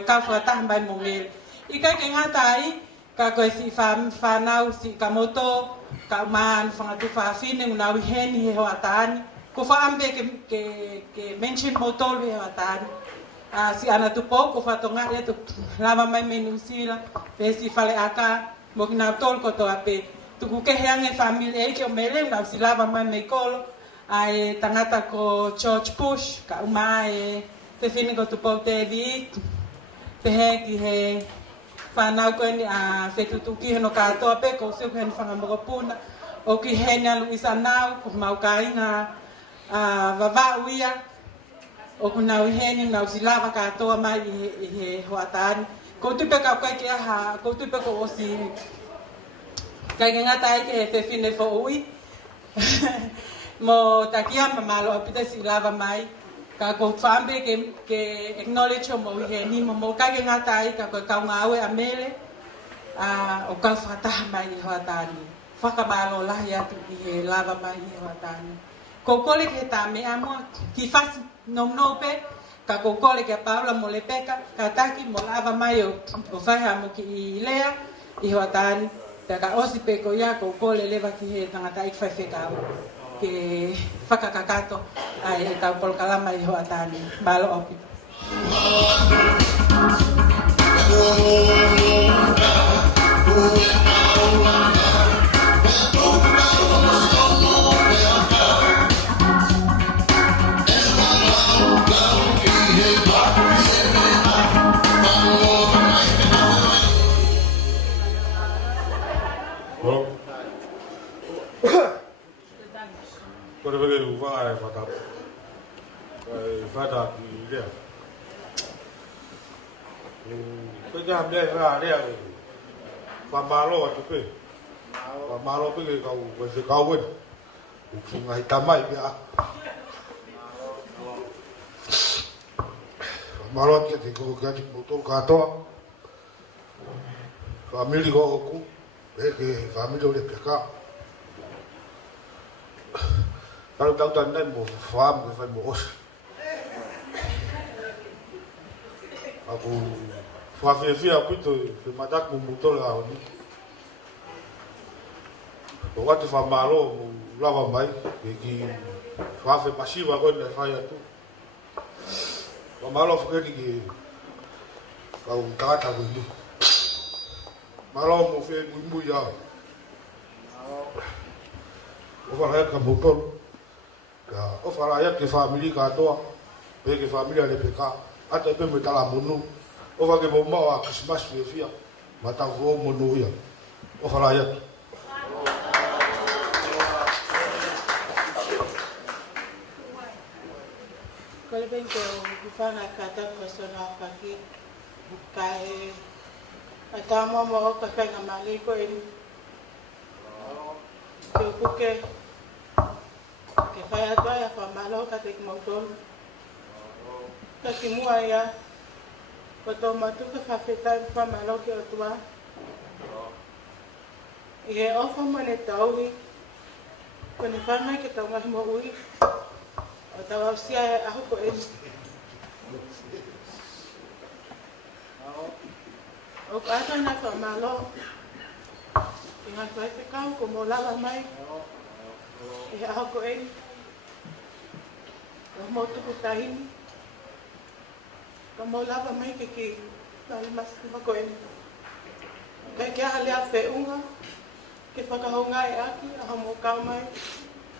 ka whakataha mai mo ngere. I kai ke ngata ai ka koe si whanau si Kamoto ka umaan whangatu whaafine unawi heni he hoa taani. Ko whaambe ke mention motolu he hoa taani. Si ana tupo ko whatonga e tu lava mai menu sila pe si whale aka mo kina tol ko to ape tuku ke heange family e ke o mele na si lava mai me kolo ai tangata ko church push ka umae te fini ko tupo te vi te he ki he whanau ko ni a fetutu ki he no katoa pe ko siu he ni whangamogopuna o ki he ni alu isa nau ko mau ka inga vava uia o kuna uheni na usilava katoa mai he hoatani ko tupe ka kai ke ha ko tupe ko osi kai ke ngata ai ke te fine fo ui mo takia mamalo apita silava mai ka ko fambe ke acknowledge mo uheni mo kai ke ngata ai ka ko ka ngawe amele o ka fata mai hoatani whakamalo lahi atu he lava mai hoatani ko kole ke ta me amo ki fasi no pe ka kokole ke Paula Lepeka ka taki mo lava mai o whaiha mo ki lea I hoatani ka osi pe ko ia kokole leva ki he tangata I whaiwhekau ke whakakakato ai tau polkalama I hoatani malo opi Kore vege uwa e whatapu. E whata ki lea. Pe kia mea I wha lea e. Whamalo atu pe. Whamalo pe ke kau wese kau wena. Ukunga I tamai pe a. Whamalo atu te koko kia ti motoro katoa. Famili ko oku. Pe ke famili o Lepeka. Kalau tahu tanda mau faham, ke faham mau os. Aku faham aku itu semadak membutuhkan lah ni. Waktu faham malu, lama mai, jadi faham pasif aku ni saya tu. Faham malu fikir ni kau tak tahu ni. Malu mau fikir ibu ya. Orang yang kebutuhan. O faraya ke family katoa pe ke family Lepeka ata pe metala munu o va ke bomba wa Christmas fia mata vo munu ya o faraya Kole ben ko kufana kata persona pagi kai ata mo ka ka mali ko ini ke ke whai atua ia whamalo ka te kimoutolu. Ka ki mua ia, ko tō matu ka whawhetai whamalo ki atua. I he ofa mane tauhi, ko ne whanai ke tau ngahi mo ui, o tau au sia e ahu ko eni. O ka atua na whamalo, i ngā whaipekau ko mo lava mai, e aho ko eni. Ka mo tuku tahini. Ka mo lava mai ke ki nari masikiwa ko eni. Kai kia halea whiunga, ke whakahonga e aki, aho mo kau mai,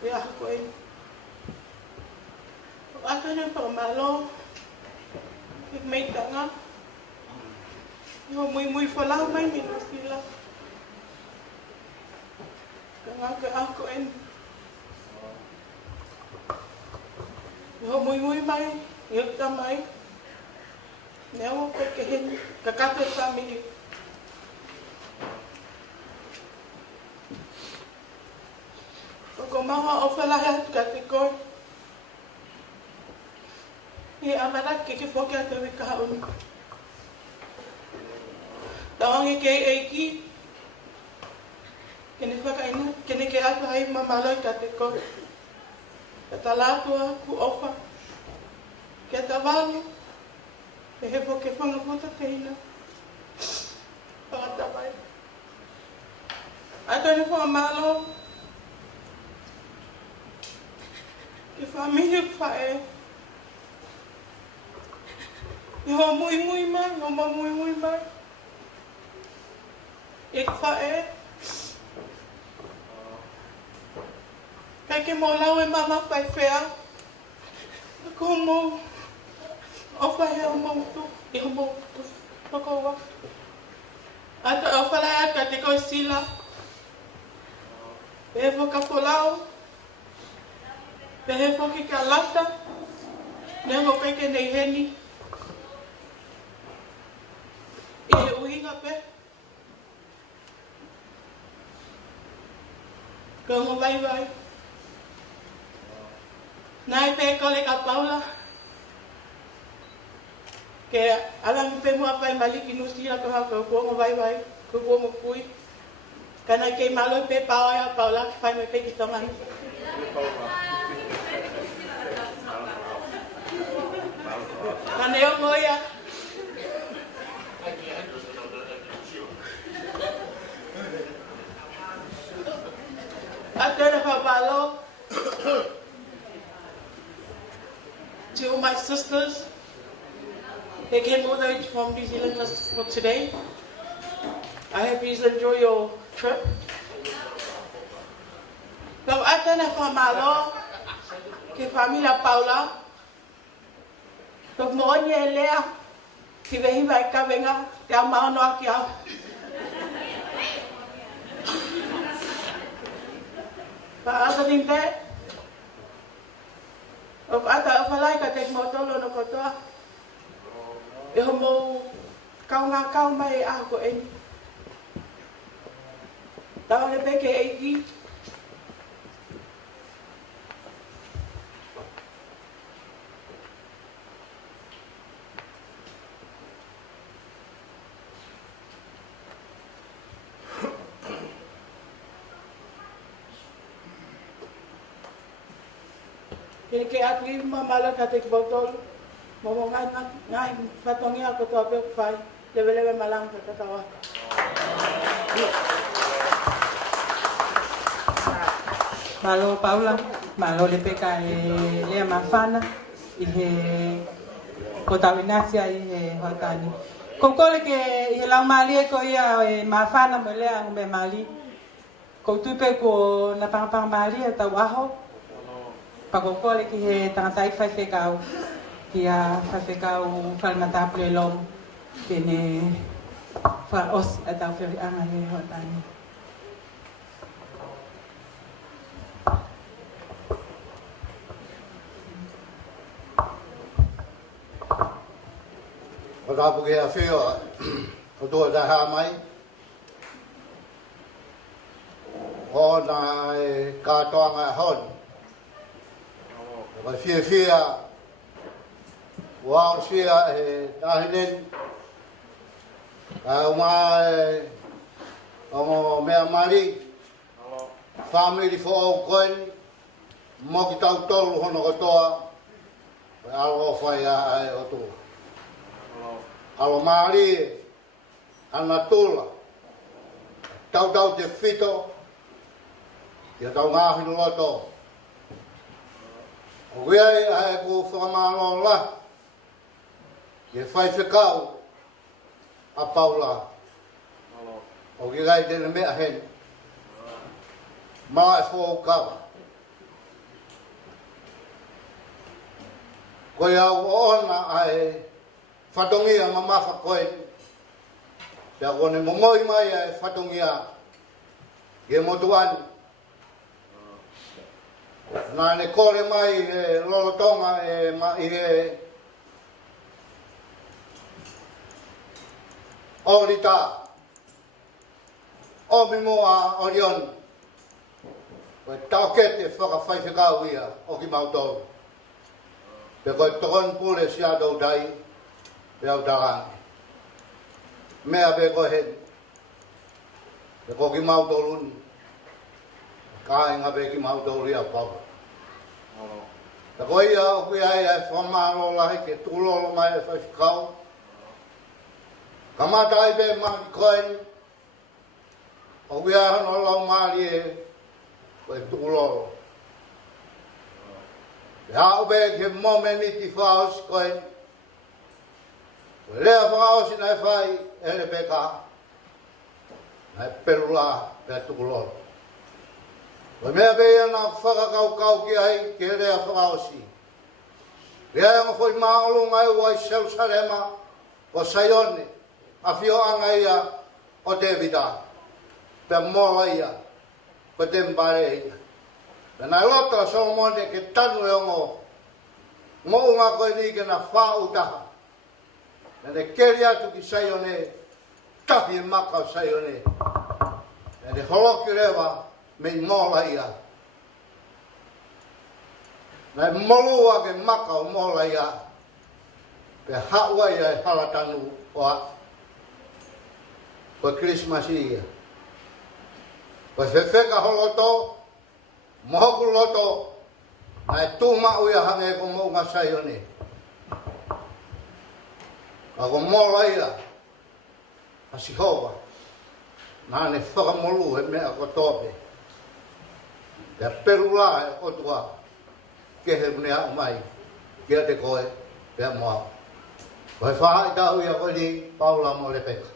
e aho ko eni. O aka nea whakamalo, ke meitanga, iho mui whalau mai mino sila. Ka ngā ke aho ko eni. Iho mui mai, iho ta mai, Neo pe ke hen ka kato family. Ko maha o fala ha ka te ko. Ni amara ke foke a te ka uni. Tawangi ke eiki. Kene whakaina, kene ke atu hai mamaloi ka te ko. Ka ta Latu ku ofa. Ke ta walu. Te hepo ke whangaputa te ina. Pangata mai. Ato ni whamalo. Ke whamini whae. I hoa mui mai, hoa mui mai. I whae. Peke mo lau e mama pai whea. Ko mo. O whae o mautu. I ho mautu. Toko wa. Ato o whalai ka te koe sila. Pehe whaka polau. Pehe whaki ka lata. Nemo peke nei heni. I he uhinga pe. Ko mo vai. Nai pe kole ka Paula. Ke alang pe mo apai maliki nusia ko ha ko mo vai. Ko mo kui. Kana ke malo pe Paula ke fai me pe ki Tonga. Kana yo moya. Atera papalo. To my sisters, they came all the way from New Zealand just for today. I hope you enjoy your trip. Now, atena famalo, que familia Paula. Tok mo onye elea, ki vehi vai ka venga, te amao no aki au. But other than that, o ata falai ka te motolo no kotoa. E ho mo kau mai a ko eni. Tawa le peke eiki. Kene ke atu mamala ka te botol. Momo ngai fatongi ako to pe fai. Leve malang ka tawa. Malo Paula, malo Lepeka e mafana i he kotawinasia i he hotani. Kokole ke i he lau mali e ko ia e mafana mo lea me mali. Ko tupe ko na pang mali e tau aho. Pakokole ki he tangatai whaiwhekau ki a whaiwhekau whalmatapu e long kene whaos a tau whianga he hotani. O tapu ke a whio o tua ta haa mai. O na kātoanga hon. Ka whia wao whia e tahinen. Ka uma o mea mali. Family fo o koen. Mo ki tau tolu hono kotoa. Alo whai a o tua. Alo mali ana tula. Tau te fito. Ia tau ngahi no loto. O weai ae ku whakamalo la. Ia whaiwhekau a Paula. O ki gai tene mea hen. Maa e whou kawa. Koe au ona ae whatongia mamafa koe. Pea kone Moimoi mai ae whatongia. Ge motuani. Nā ne kore mai e lolo Tonga e ma i he Orita. O mimoa orion. Koe taukete whakawhaiwhikau ia o ki mautoro. Pe koe tokon pule si adou dai, pe au darangi. Mea pe koe hen. Pe koe ki mautoro ni. Ka inga pe ki mautoro ia pau. Pe koe ia o kui ai ai whamaro lahi ke tūlolo mai e whaiwhikau. Ka matai pe maki koe ni. O kui ai hano lau maari e koe tūlolo. Pe hau pe ke momeniti whaos koe. Koe lea whaos nai whai e Lepeka. Nai perula pe tūlolo. Koe mea pe ia nā whakakau ki ai ke lea whaosi. Pe ai ngā whoi maolo ngai wai Jerusalema o Saione. A whio anga ia o Davida. Pe mola ia. Ko te mbare ia. Nai lota Solomone ke tanu e ongo. Mo unga koe ni ke na whau taha. Nane keri atu ki Saione. Tahi e maka o Saione. Nane holoki rewa me mola ia. Nai molua ke maka o mola ia. Pe haua ia e halatanu o a. Koe Christmas ia. Koe whewheka holoto. Mohoku loto, nai tūma uia hange ko mounga Saione. Ako mola ia, asihova, nane whakamolu e mea ko tope. Pea perula e otua, kehe unea umai, kia te koe, pea moa. Koe whaha i tau ia koe ni Paula Lepeka.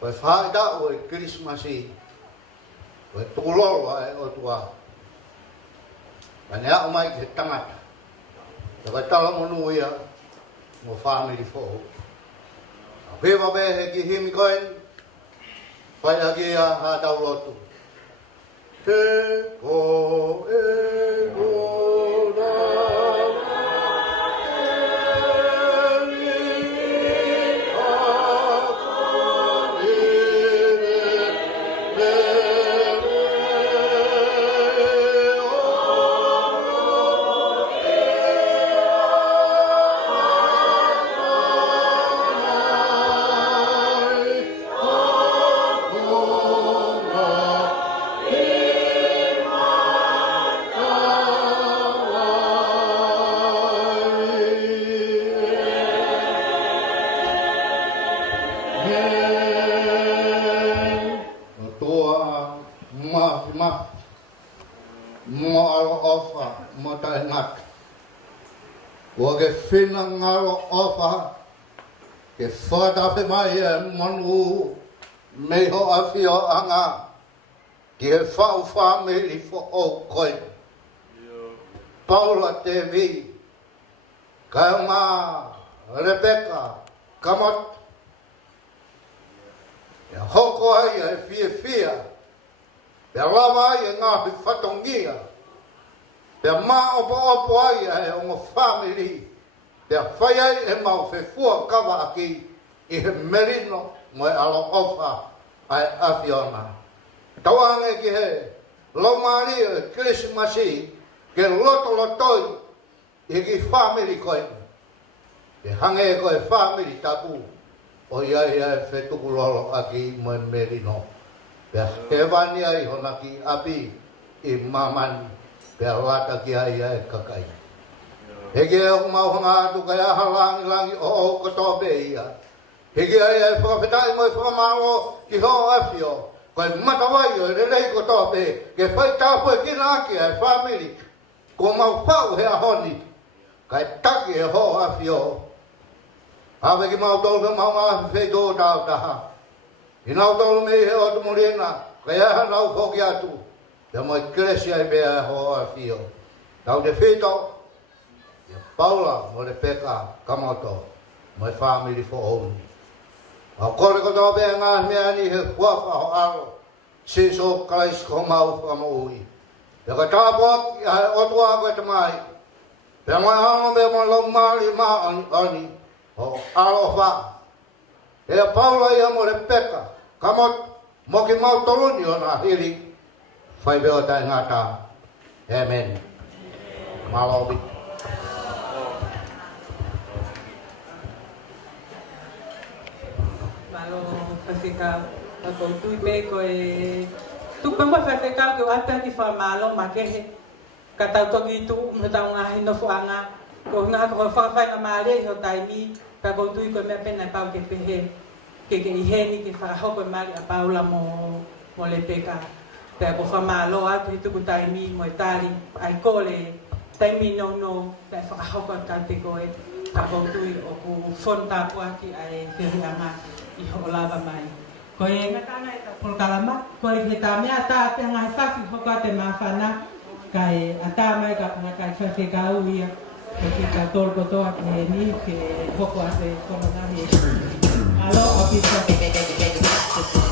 Koe whaha i tau e Christmasi, koe tūloloa e otua. Pane a mai ke tangata. Te kai tala monu ia mo family fo. A pewa be he ki himi koen. Pai aki ia ha tau lotu. Te ko e ko da. Whina ngaro ofa ke whakatape mai e manu me ho awhio anga ki he whau whamiri fo o koe. Paula te vi kai ma Lepeka Kamoto e hoko ai e whia pe lawa ai e ngā whiwhatongia pe ma opo ai e o ngā whamiri te whai ai e mau whewhua kawa aki i he merino mo e alo ofa ai awhiona. Tawange ki he laumari e Christmasi ke lotoi i ki whamiri koe. Te hange koe whamiri tapu o iai ai whetuku lolo aki mo e merino. Pea he wani ai hona ki api i mamani pea lata ki ai ai kakai. Hege o mauhanga atu kai aha langi o kotope ia. Hege ai ai whakawhetai mo e whakamaro ki ho awhio. Koe matawai o relei kotope ke whai tāpu e kina aki ai whamiri. Ko mau whau he ahoni. Kai taki e ho awhio. Hawe ki mau tolu ke mau ngā whei tō tāu taha. I nau tolu me he o tu murina. Kai aha nau whoki atu. Te mo i kresi ai bea e ho awhio. Tau te whito. Paula Lepeka Kamoto, my family for own. A kore be ngā mea ni he huafa ho aro, se so Christ ko mau whamaui. Te ka tāpok i hai otua koe te mai. Pe mai hano me mo lau mari ma ani, ho aro wha. E a Paula Ia Lepeka Kamoto mo ki mau toluni ona hiri fai beo tai ngata. Amen. Malawi. Malo fafika ako tui me ko e tu pemba fafika ko ata ki fa malo makehe kata to gitu meta nga hino fuanga ko nga ko fa fa na male ho taimi pa ko tui ko me pena pa ke pehe ke iheni ke fa ho ko mali a Paula mo Lepeka pe ko fa malo atu tu ko taimi mo tali ai kole taimi no pe fa ho ko kante ko e ka ko tui o ko fonta ko aki ai ferianga i holava mai. Ko e ngatana e ta polkalama, ko e he ta mea ta te ngai fafi hoka te mawhana, ka e ata mai ka panaka i whawhi ka uia, ko ki ka tolko toa ke ni, ke hoko ate kono ngahi e. Alo, o ki sa.